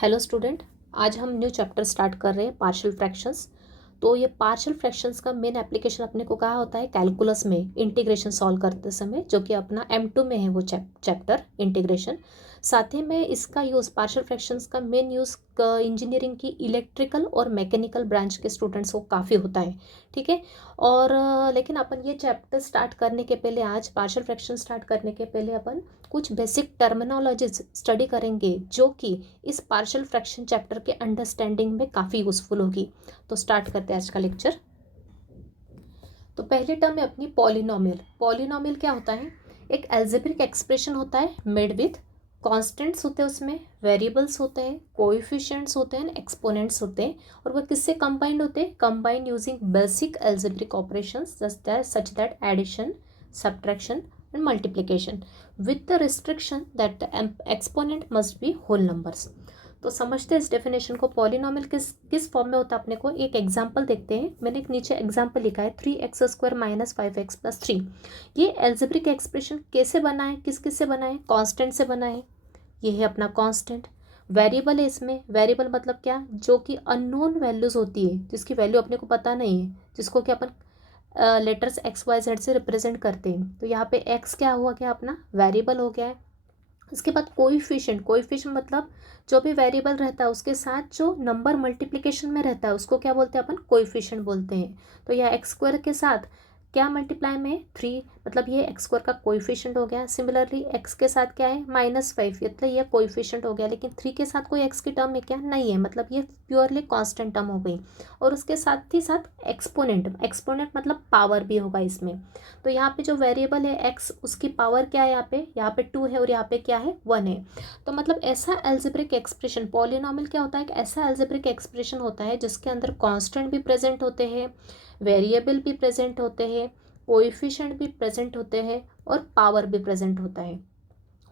Hello student, आज हम new chapter start कर रहे हैं पार्शियल फ्रैक्शंस। तो ये पार्शियल फ्रैक्शंस का मेन एप्लीकेशन अपने को कहा होता है कैलकुलस में इंटीग्रेशन सॉल्व करते समय, जो कि अपना M2 में है वो चैप्टर इंटीग्रेशन। साथ ही में इसका यूज़ पार्शियल फ्रैक्शंस का मेन यूज़ इंजीनियरिंग की इलेक्ट्रिकल और मैकेनिकल ब्रांच के स्टूडेंट्स को काफ़ी होता है। ठीक है। और लेकिन अपन ये चैप्टर स्टार्ट करने के पहले, आज पार्शियल फ्रैक्शन स्टार्ट करने के पहले अपन कुछ बेसिक टर्मिनोलॉजीज स्टडी करेंगे, जो कि इस पार्शियल फ्रैक्शन चैप्टर के अंडरस्टैंडिंग में काफ़ी यूज़फुल होगी। तो स्टार्ट करते हैं आज का लेक्चर। तो पहले टर्म है अपनी पॉलिनोमियल। पॉलिनोमियल क्या होता है? एक एल्जेब्रिक एक्सप्रेशन होता है मेड विथ कॉन्स्टेंट्स होते हैं, उसमें वेरिएबल्स होते हैं, कोएफिशिएंट्स होते हैं, एक्सपोनेंट्स होते हैं। और वह किससे कंबाइंड होते हैं? Combined using basic algebraic operations such that addition, subtraction and multiplication with the restriction that the exponent must be whole numbers। तो समझते हैं इस डेफिनेशन को। पॉलिनोमियल किस फॉर्म में होता है अपने को एक एग्जांपल देखते हैं। मैंने एक नीचे एग्जांपल लिखा है 3x² - 5x + 3। ये एल्जेब्रिक एक्सप्रेशन कैसे बना है, किस से बना है? कांस्टेंट से बना है। ये है अपना कांस्टेंट। वेरिएबल है इसमें। वेरिएबल मतलब क्या? जो कि अननोन वैल्यूज होती है, जिसकी वैल्यू अपने को पता नहीं है, जिसको कि अपन लेटर्स XYZ से रिप्रेजेंट करते हैं। तो यहाँ पे x क्या हुआ, क्या अपना वेरिएबल हो गया है। इसके बाद कोएफिशिएंट। कोएफिशिएंट मतलब जो भी वेरिएबल रहता है उसके साथ जो नंबर मल्टीप्लिकेशन में रहता है उसको क्या बोलते हैं? अपन कोएफिशिएंट बोलते हैं। तो यह x² के साथ क्या मल्टीप्लाई में 3, मतलब ये x² का कोएफिशिएंट हो गया। सिमिलरली x के साथ क्या है? -5, मतलब ये कोएफिशिएंट हो गया। लेकिन 3 के साथ कोई x की टर्म में क्या नहीं है, मतलब ये प्योरली कांस्टेंट टर्म हो गई। और उसके साथ ही साथ एक्सपोनेंट। एक्सपोनेंट मतलब पावर भी होगा इसमें। तो यहाँ पे जो वेरिएबल है x, उसकी पावर क्या है? यहाँ पे 2 है और यहाँ पे क्या है? 1 है। तो मतलब ऐसा एल्जेब्रिक एक्सप्रेशन, पॉलिनोमियल क्या होता है? एक ऐसा एल्जेब्रिक एक्सप्रेशन होता है जिसके अंदर कांस्टेंट भी प्रेजेंट होते हैं, वेरिएबल भी प्रेजेंट होते हैं, कोएफिशिएंट भी प्रेजेंट होते हैं और पावर भी प्रेजेंट होता है।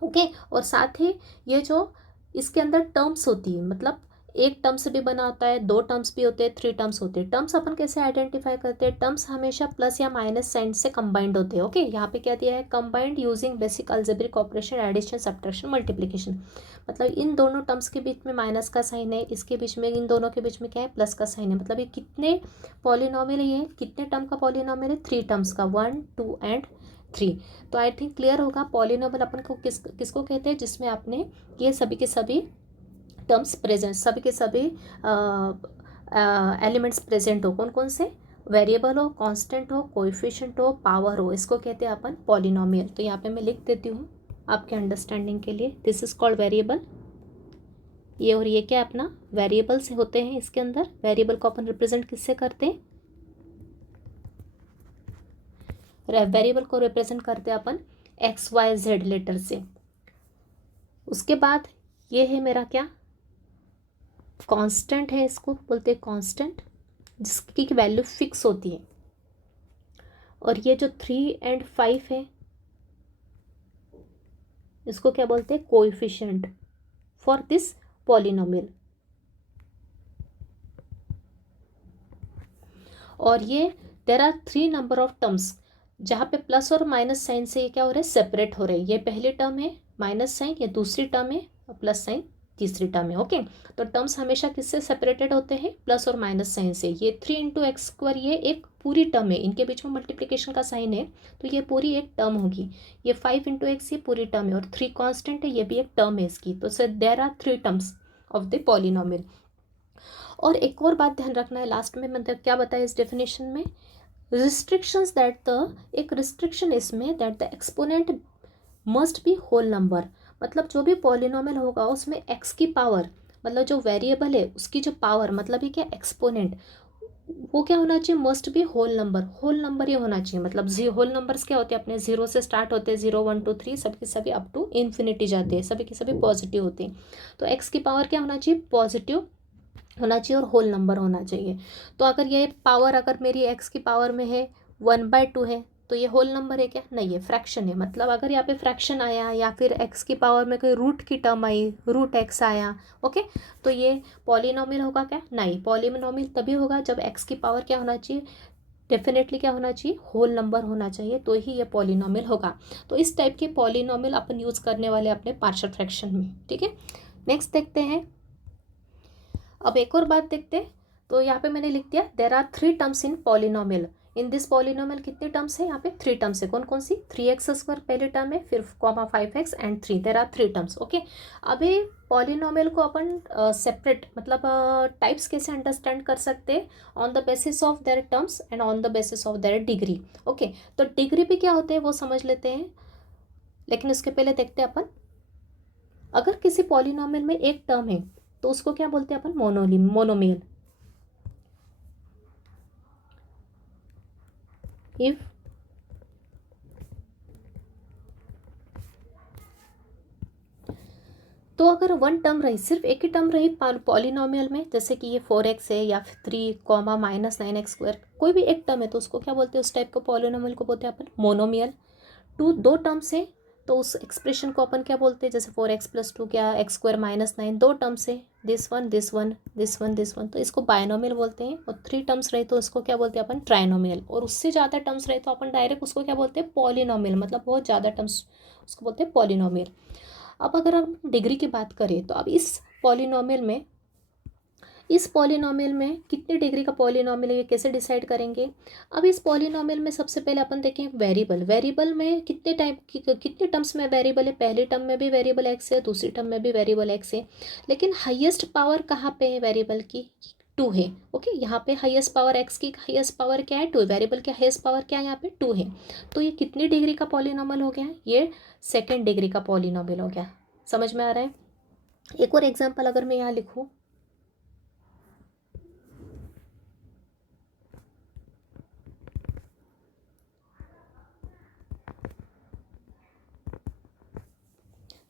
ओके। और साथ ही ये जो इसके अंदर टर्म्स होती है, मतलब एक टर्म से भी बना होता है, 2 टर्म्स भी होते हैं, 3 टर्म्स होते हैं। टर्म्स अपन कैसे आइडेंटिफाई करते हैं? टर्म्स हमेशा प्लस या माइनस साइन से कंबाइंड होते हैं। ओके। यहाँ पे क्या दिया है? Combined using basic algebraic operation, addition, subtraction, multiplication. मतलब इन दोनों टर्म्स के बीच में माइनस का साइन है, इसके बीच में, इन दोनों के बीच में क्या है? प्लस का साइन है। मतलब ये कितने पॉलिनोमियल है? ये कितने टर्म का पॉलिनोमियल है? 3 टर्म्स का, 1, 2 एंड 3। तो आई थिंक क्लियर होगा पॉलिनोमियल अपन को किसको कहते हैं? जिसमें आपने ये सभी के सभी टर्म्स प्रेजेंट, सभी के सभी एलिमेंट्स प्रेजेंट हो। कौन कौन से? वेरिएबल हो, कांस्टेंट हो, कोएफिशिएंट हो, पावर हो, इसको कहते हैं अपन पॉलिनोमियल। तो यहाँ पे मैं लिख देती हूँ आपके अंडरस्टैंडिंग के लिए। This is called variable. ये और ये क्या अपना वेरिएबल्स होते हैं। इसके अंदर वेरिएबल को अपन रिप्रेजेंट किससे करते हैं? वेरिएबल को रिप्रेजेंट करते हैं अपन XYZ लेटर से। उसके बाद ये है मेरा क्या? कांस्टेंट है, इसको बोलते हैं कांस्टेंट, जिसकी वैल्यू फिक्स होती है। और ये जो 3 एंड 5 है, इसको क्या बोलते हैं? Coefficient for this polynomial. और ये there are 3 number of terms, जहाँ पे प्लस और माइनस साइन से ये क्या हो रहा है? सेपरेट हो रहे हैं। ये पहली टर्म है माइनस साइन, ये दूसरी टर्म है प्लस साइन, तीसरी टर्म है। ओके। तो टर्म्स हमेशा किससे सेपरेटेड होते हैं? प्लस और माइनस साइन से। ये 3 × x², ये एक पूरी टर्म है, इनके बीच में मल्टीप्लिकेशन का साइन है, तो ये पूरी एक टर्म होगी। ये 5 × x, ये पूरी टर्म है, और 3 कांस्टेंट है, ये भी एक टर्म है इसकी। तो sir there are 3 terms of the polynomial. और एक और बात ध्यान रखना है, लास्ट में मतलब क्या बताया इस डेफिनेशन में? रिस्ट्रिक्शंस दैट द, एक रिस्ट्रिक्शन इसमें, that the exponent must be whole number. मतलब जो भी पॉलिनोमियल होगा उसमें x की पावर, मतलब जो वेरिएबल है उसकी जो पावर, मतलब ये क्या? एक्सपोनेंट, वो क्या होना चाहिए? Must be whole number. Whole number ही होना चाहिए। मतलब होल नंबर्स क्या होते हैं? अपने 0 से स्टार्ट होते हैं, 0, 1, 2, 3, सभी के सभी अप टू इन्फिनिटी जाते हैं, सभी के सभी पॉजिटिव होते हैं। तो x की पावर क्या होना चाहिए? पॉजिटिव होना चाहिए और होल नंबर होना चाहिए। तो अगर ये पावर, अगर मेरी x की पावर में है 1/2 है, तो ये होल नंबर है क्या? नहीं, है फ्रैक्शन है। मतलब अगर यहाँ पे फ्रैक्शन आया या फिर x की पावर में कोई रूट की टर्म आई, √x आया, ओके, तो ये पॉलिनोमियल होगा क्या? नहीं। पॉलिनोमियल तभी होगा जब x की पावर क्या होना चाहिए? डेफिनेटली क्या होना चाहिए? होल नंबर होना चाहिए, तो ही ये पॉलिनोमियल होगा। तो इस टाइप के पॉलिनोमियल अपन यूज़ करने वाले अपने पार्शियल फ्रैक्शन में। ठीक है। नेक्स्ट देखते हैं अब एक और बात देखते हैं, तो यहाँ पे मैंने लिख दिया there are 3 terms in polynomial. In this polynomial कितने टर्म्स है, यहाँ पे 3 टर्म्स है। कौन कौन सी, 3x² पहली टर्म है, फिर comma 5x and 3, there are 3 terms. Okay, अभी पॉलिनोमियल को अपन सेपरेट मतलब टाइप्स कैसे अंडरस्टैंड कर सकते हैं, on the basis of their terms and on the basis of their degree. Okay, तो डिग्री भी क्या होते हैं वो समझ लेते हैं, लेकिन उसके पहले देखते हैं अपन, अगर किसी पॉलिनोमियल में एक टर्म है तो उसको क्या बोलते हैं अपन, मोनोमियल। इफ तो अगर वन टर्म रही, सिर्फ एक ही टर्म रही पॉलिनोमियल में, जैसे कि ये 4x है या फिर 3 कॉमा -9x², कोई भी एक टर्म है तो उसको क्या बोलते हैं, उस टाइप का पॉलिनोमियल को बोलते हैं अपन मोनोमियल। दो टर्म्स है तो उस एक्सप्रेशन को अपन क्या बोलते हैं, जैसे 4x+2 क्या x² -9, दो टर्म्स है, this one this one this one this one, तो इसको बायनोमियल बोलते हैं। और 3 टर्म्स रहे तो उसको क्या बोलते हैं अपन, ट्राइनोमियल। और उससे ज़्यादा टर्म्स रहे तो अपन डायरेक्ट उसको क्या बोलते हैं, पॉलिनोमियल, मतलब बहुत ज़्यादा टर्म्स उसको बोलते हैं पॉलिनोमियल। अब अगर हम डिग्री की बात करें तो अब इस पॉलिनोमियल में कितनी डिग्री का पॉलिनोमियल है, ये कैसे डिसाइड करेंगे। अब इस पॉलिनोमियल में सबसे पहले अपन देखें वेरिएबल में कितने टाइप की, कितने टर्म्स में वेरिएबल है, पहली टर्म में भी वेरिएबल एक्स है, दूसरी टर्म में भी वेरिएबल एक्स है, लेकिन हाईएस्ट पावर कहाँ पे है वेरिएबल की, 2 है। ओके, यहाँ पे हाईएस्ट पावर एक्स की हाईएस्ट पावर क्या है, 2, वेरिएबल की हाईएस्ट पावर क्या है, यहाँ पे 2 है। तो ये कितनी डिग्री का पॉलिनोमियल हो गया है, ये 2nd डिग्री का पॉलिनोमियल हो गया। समझ में आ रहा है। एक और एग्जाम्पल अगर मैं यहाँ लिखूँ,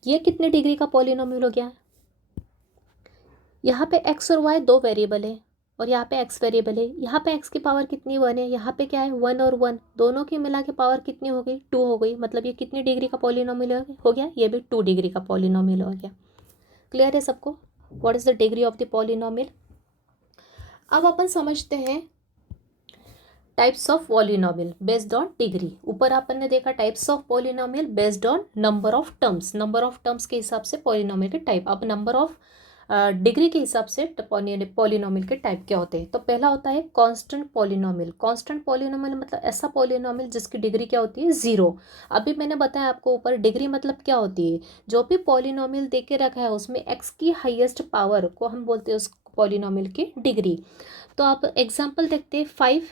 ये कितने डिग्री का पॉलिनोमियल हो गया, यहाँ पे x और y दो वेरिएबल है और यहाँ पे x वेरिएबल है, यहाँ पे x की पावर कितनी 1 है, यहाँ पे क्या है 1 और 1, दोनों की मिला के पावर कितनी हो गई, 2 हो गई। मतलब ये कितनी डिग्री का पॉलिनोमियल हो गया, ये भी 2 डिग्री का पॉलिनोमियल हो गया। क्लियर है सबको, what is the degree of the polynomial. अब अपन समझते हैं types of polynomial based on degree. ऊपर अपन ने देखा types of polynomial based on number of terms के हिसाब से पॉलिनोमियल के टाइप। अब नंबर ऑफ डिग्री के हिसाब से पॉलिनोमियल के टाइप क्या होते हैं। तो पहला होता है कांस्टेंट पॉलिनोमियल। कांस्टेंट पॉलिनोमियल मतलब ऐसा पॉलिनोमियल जिसकी डिग्री क्या होती है, 0। अभी मैंने बताया आपको ऊपर डिग्री मतलब क्या होती है, जो भी पॉलिनोमियल दे के रखा है उसमें एक्स की हाईएस्ट पावर को हम बोलते हैं उस पॉलिनोमियल की डिग्री। तो आप एग्जाम्पल देखते हैं, 5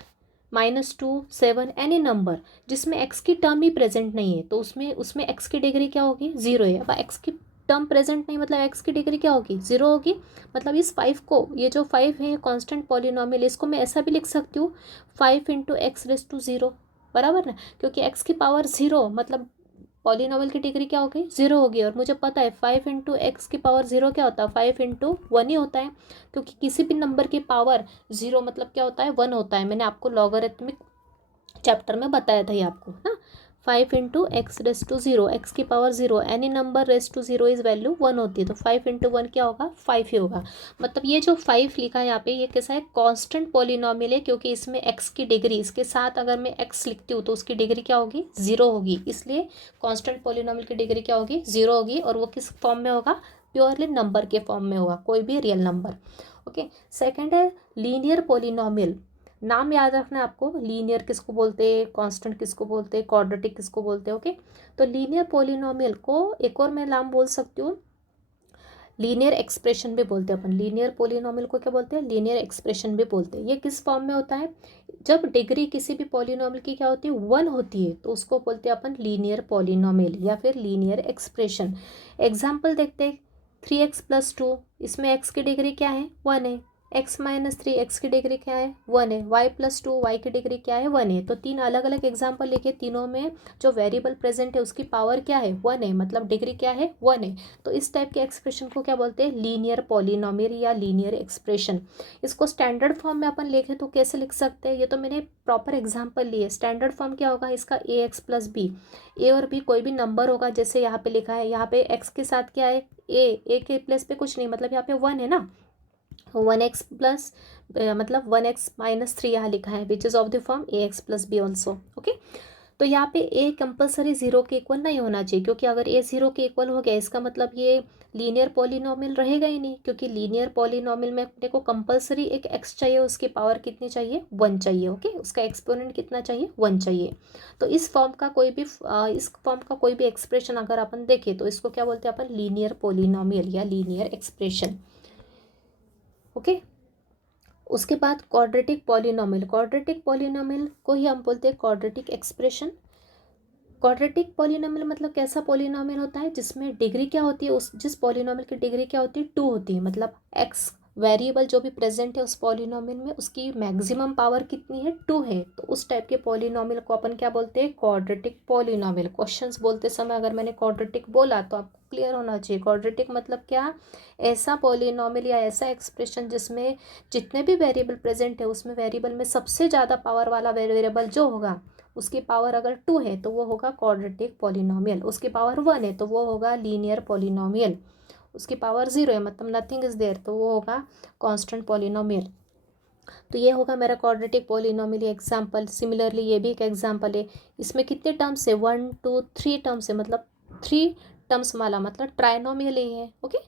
-2 7 एनी नंबर जिसमें x की टर्म ही प्रेजेंट नहीं है तो उसमें x की डिग्री क्या होगी, 0 है। अब x की टर्म प्रेजेंट नहीं मतलब x की डिग्री क्या होगी, 0 होगी। मतलब इस 5 को, ये जो 5 है कांस्टेंट पॉलिनोमियल, इसको मैं ऐसा भी लिख सकती हूँ 5 × x⁻⁴, बराबर ना, क्योंकि x की पावर 0 मतलब पॉलिनोमियल की डिग्री क्या हो गई, 0 होगी। और मुझे पता है 5 × x⁻⁴ क्या होता है, 5 × 1 ही होता है, क्योंकि किसी भी नंबर की पावर 0 मतलब क्या होता है, 1 होता है। मैंने आपको लॉगरिथमिक चैप्टर में बताया था ये आपको ना, 5 × x⁻⁴, x की power 0, any number raise to 0 is value 1 होती है, तो 5 × 1 क्या होगा, 5 ही होगा। मतलब ये जो 5 लिखा है यहाँ पे, ये कैसा है, कांस्टेंट पॉलिनोमियल है, क्योंकि इसमें x की डिग्री, इसके साथ अगर मैं x लिखती हूँ तो उसकी डिग्री क्या होगी, 0 होगी। इसलिए कांस्टेंट पॉलिनोमियल की डिग्री क्या होगी, 0 होगी। और वो किस फॉर्म में होगा, प्योरली नंबर के फॉर्म में होगा, कोई भी रियल नंबर। ओके, सेकेंड है लीनियर पॉलिनोमियल। नाम याद रखना है आपको, लीनियर किसको बोलते हैं, कांस्टेंट किसको बोलते हैं, क्वाड्रेटिक किसको बोलते हैं। ओके, तो लीनियर पॉलिनोमियल को एक और मैं नाम बोल सकती हूँ, लीनियर एक्सप्रेशन भी बोलते हैं अपन। लीनियर पॉलिनोमियल को क्या बोलते हैं, लीनियर एक्सप्रेशन भी बोलते हैं। ये किस फॉर्म में होता है, जब डिग्री किसी भी पॉलिनोमियल की क्या होती है, 1 होती है, तो उसको बोलते हैं अपन लीनियर पॉलिनोमियल या फिर लीनियर एक्सप्रेशन। एग्जाम्पल देखते हैं, 3x+2, इसमें x की डिग्री क्या है, 1 है। x-3, x की डिग्री क्या है, 1 है। y+2, y की डिग्री क्या है, 1 है। तो 3 अलग अलग एग्जाम्पल लिखे, तीनों में जो वेरिएबल प्रेजेंट है उसकी पावर क्या है, 1 है, मतलब डिग्री क्या है, 1 है। तो इस टाइप के एक्सप्रेशन को क्या बोलते हैं, लीनियर पॉलिनोमियल या लीनियर एक्सप्रेशन। इसको स्टैंडर्ड फॉर्म में अपन लिखे तो कैसे लिख सकते हैं, ये तो मैंने प्रॉपर एग्जाम्पल लिए। स्टैंडर्ड फॉर्म क्या होगा इसका, ax + b, ए और बी कोई भी नंबर होगा, जैसे यहाँ पे लिखा है, यहाँ पे x के साथ क्या है, ए के प्लेस पे कुछ नहीं, मतलब यहाँ पे 1 है ना, 1x प्लस मतलब 1x - 3 यहाँ लिखा है, which is of the form ax + b also. Okay, तो यहाँ पे ए कंपलसरी ज़ीरो के इक्वल नहीं होना चाहिए, क्योंकि अगर ए ज़ीरो के इक्वल हो गया इसका मतलब ये लीनियर पॉलिनोमियल रहेगा ही नहीं, क्योंकि लीनियर पॉलिनोमियल में अपने को कंपलसरी एक एक्स चाहिए, उसकी पावर कितनी चाहिए, 1 चाहिए। ओके, उसका एक्सपोनेंट कितना चाहिए, 1 चाहिए। तो इस फॉर्म का कोई भी एक्सप्रेशन अगर अपन देखें तो इसको क्या बोलते हैं अपन, लीनियर पॉलिनोमियल या लीनियर एक्सप्रेशन। ओके, उसके बाद क्वाड्रेटिक पॉलिनोमियल को ही हम बोलते हैं क्वाड्रेटिक एक्सप्रेशन। क्वाड्रेटिक पॉलिनोमियल मतलब कैसा पॉलिनोमियल होता है जिसमें डिग्री क्या होती है, उस जिस पॉलिनोमियल की डिग्री क्या होती है, 2 होती है। मतलब एक्स वेरिएबल जो भी प्रेजेंट है उस पॉलिनोमियल में उसकी मैक्सिमम पावर कितनी है, 2 है। तो उस टाइप के पॉलिनोमियल को अपन क्या बोलते हैं, क्वाड्रेटिक पॉलिनोमियल। क्वेश्चंस बोलते समय अगर मैंने क्वाड्रेटिक बोला तो आपको क्लियर होना चाहिए क्वाड्रेटिक मतलब क्या, ऐसा पॉलिनोमियल या ऐसा एक्सप्रेशन जिसमें जितने भी वेरिएबल प्रेजेंट है उसमें वेरिएबल में सबसे ज़्यादा पावर वाला वेरिएबल जो होगा उसकी पावर अगर 2 है तो वो होगा क्वाड्रेटिक पॉलिनोमियल, उसकी पावर 1 है तो वो होगा लीनियर पॉलिनोमियल, उसकी पावर 0 है मतलब नथिंग इज देयर तो वो होगा कांस्टेंट पॉलिनोमियल। तो ये होगा मेरा क्वाड्रेटिक पॉलिनोमियल एग्जांपल। सिमिलरली ये भी एक एग्जांपल है, इसमें कितने टर्म्स है, 1 2 3 टर्म्स है, मतलब 3 टर्म्स वाला मतलब ट्राइनोमियल ही है। ओके,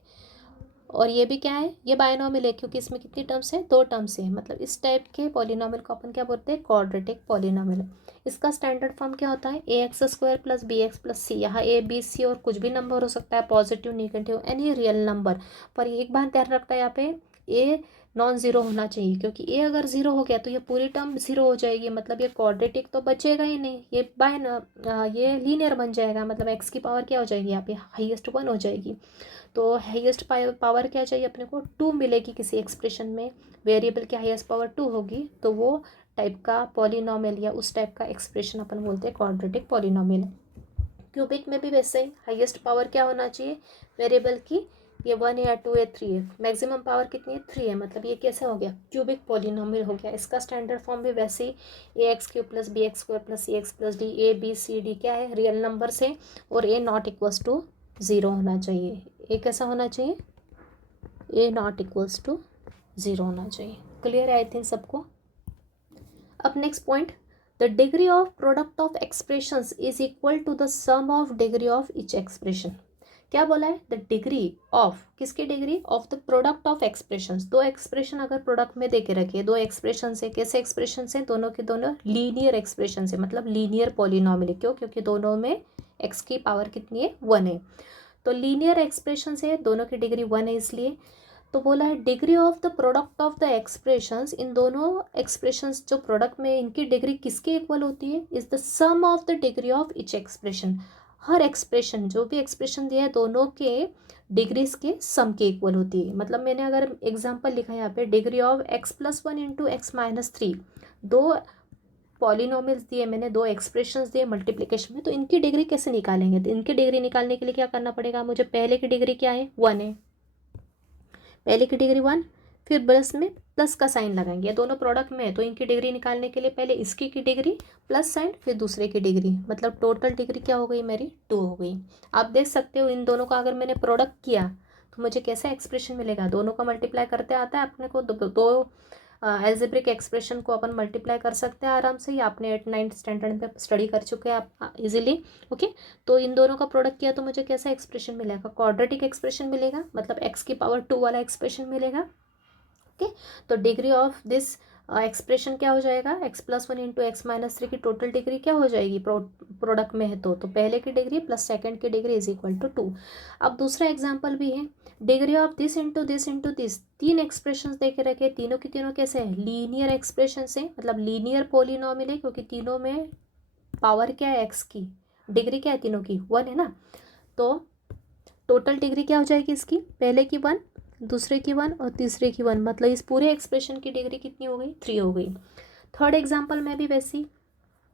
और ये भी क्या है, ये बायनोमियल है क्योंकि इसमें कितनी टर्म्स है, 2 टर्म्स है। मतलब इस टाइप के पॉलिनोमियल को अपन क्या बोलते हैं, क्वाड्रेटिक पॉलिनोमियल। इसका स्टैंडर्ड फॉर्म क्या होता है, A X square plus B X plus C. यहाँ ए बी सी और कुछ भी नंबर हो सकता है, positive negative any real number. पर एक बात ध्यान रखता है यहाँ पे, ए नॉन ज़ीरो होना चाहिए, क्योंकि ए अगर ज़ीरो हो गया तो ये पूरी टर्म ज़ीरो हो जाएगी, मतलब ये क्वाड्रेटिक तो बचेगा ही नहीं, ये लीनियर बन जाएगा। मतलब एक्स की पावर क्या हो जाएगी यहाँ पे, हाईएस्ट 1 हो जाएगी। तो हाईएस्ट पावर क्या चाहिए अपने को, 2 मिलेगी किसी एक्सप्रेशन में, वेरिएबल की हाईएस्ट पावर 2 होगी तो वो टाइप का पॉलिनोमियल या उस टाइप का एक्सप्रेशन अपन बोलते हैं क्वाड्रेटिक पॉलिनोमियल। क्यूबिक में भी वैसे ही हाईएस्ट पावर क्या होना चाहिए वेरिएबल की, ये 1 है या 2 है 3 है, मैक्सिमम पावर कितनी है, 3 है। मतलब ये कैसे हो गया, क्यूबिक पॉलिनोमियल हो गया। इसका स्टैंडर्ड फॉर्म भी वैसे ही A X cube plus B X square plus C X plus D, A B C D क्या है, रियल नंबर्स है, और ए नॉट इक्वल्स टू 0 होना चाहिए। ए कैसा होना चाहिए, ए नॉट इक्वल्स टू 0 होना चाहिए। क्लियर है आई थिंक सबको। अब next point, the degree of product of expressions is equal to the sum of degree of each expression. क्या बोला है, द डिग्री ऑफ, किसकी degree, of the product of expressions. दो एक्सप्रेशन अगर प्रोडक्ट में देके रखिए, दो एक्सप्रेशन है, कैसे एक्सप्रेशन है, दोनों के दोनों लीनियर एक्सप्रेशन है, मतलब लीनियर पॉलिनोमियल। क्यों, क्योंकि दोनों में एक्स की पावर कितनी है, 1 है। तो लीनियर एक्सप्रेशन है, दोनों की डिग्री 1 है इसलिए। तो बोला है degree of the product of the expressions, इन दोनों एक्सप्रेशंस जो प्रोडक्ट में इनकी डिग्री किसके इक्वल होती है, is the sum of the degree of each expression. हर एक्सप्रेशन जो भी एक्सप्रेशन दिया है दोनों के डिग्रीज के सम के इक्वल होती है। मतलब मैंने अगर एग्जांपल लिखा है यहाँ पे, degree of x plus 1 into x minus 3, दो पॉलिनोमियल्स दिए मैंने, दो एक्सप्रेशंस दिए मल्टीप्लिकेशन में, तो इनकी डिग्री कैसे निकालेंगे। तो इनकी डिग्री निकालने के लिए क्या करना पड़ेगा मुझे, पहले की डिग्री क्या है, 1 है, पहले की डिग्री 1, फिर प्लस में प्लस का साइन लगाएंगे, दोनों प्रोडक्ट में है तो इनकी डिग्री निकालने के लिए पहले इसकी की डिग्री प्लस साइन, फिर दूसरे की डिग्री, मतलब टोटल डिग्री क्या हो गई मेरी, 2 हो गई। आप देख सकते हो इन दोनों का अगर मैंने प्रोडक्ट किया तो मुझे कैसा एक्सप्रेशन मिलेगा, दोनों का मल्टीप्लाई करते आता है अपने को, दो एल्जेब्रिक एक्सप्रेशन को अपन मल्टीप्लाई कर सकते हैं आराम से, या आपने 8 9 स्टैंडर्ड में स्टडी कर चुके हैं आप इजीली। ओके, तो इन दोनों का प्रोडक्ट किया तो मुझे कैसा एक्सप्रेशन मिलेगा, क्वाड्रेटिक एक्सप्रेशन मिलेगा, मतलब एक्स की पावर 2 वाला एक्सप्रेशन मिलेगा। ओके, तो डिग्री ऑफ दिस एक्सप्रेशन क्या हो जाएगा, x plus 1 into x minus 3 की टोटल डिग्री क्या हो जाएगी, प्रोडक्ट में है तो पहले की डिग्री प्लस सेकंड की डिग्री इज इक्वल टू 2। अब दूसरा एग्जांपल भी है, degree of this into this into this, तीन एक्सप्रेशंस देखे रखे, तीनों की तीनों कैसे हैं, लीनियर एक्सप्रेशन है, मतलब लीनियर पॉलिनोमियल है, क्योंकि तीनों में पावर क्या है एक्स की, डिग्री क्या है तीनों की, 1 है ना। तो टोटल डिग्री क्या हो जाएगी इसकी, पहले की 1, दूसरे की 1 और तीसरे की 1, मतलब इस पूरे एक्सप्रेशन की डिग्री कितनी हो गई, 3 हो गई। थर्ड एग्जांपल में भी वैसी,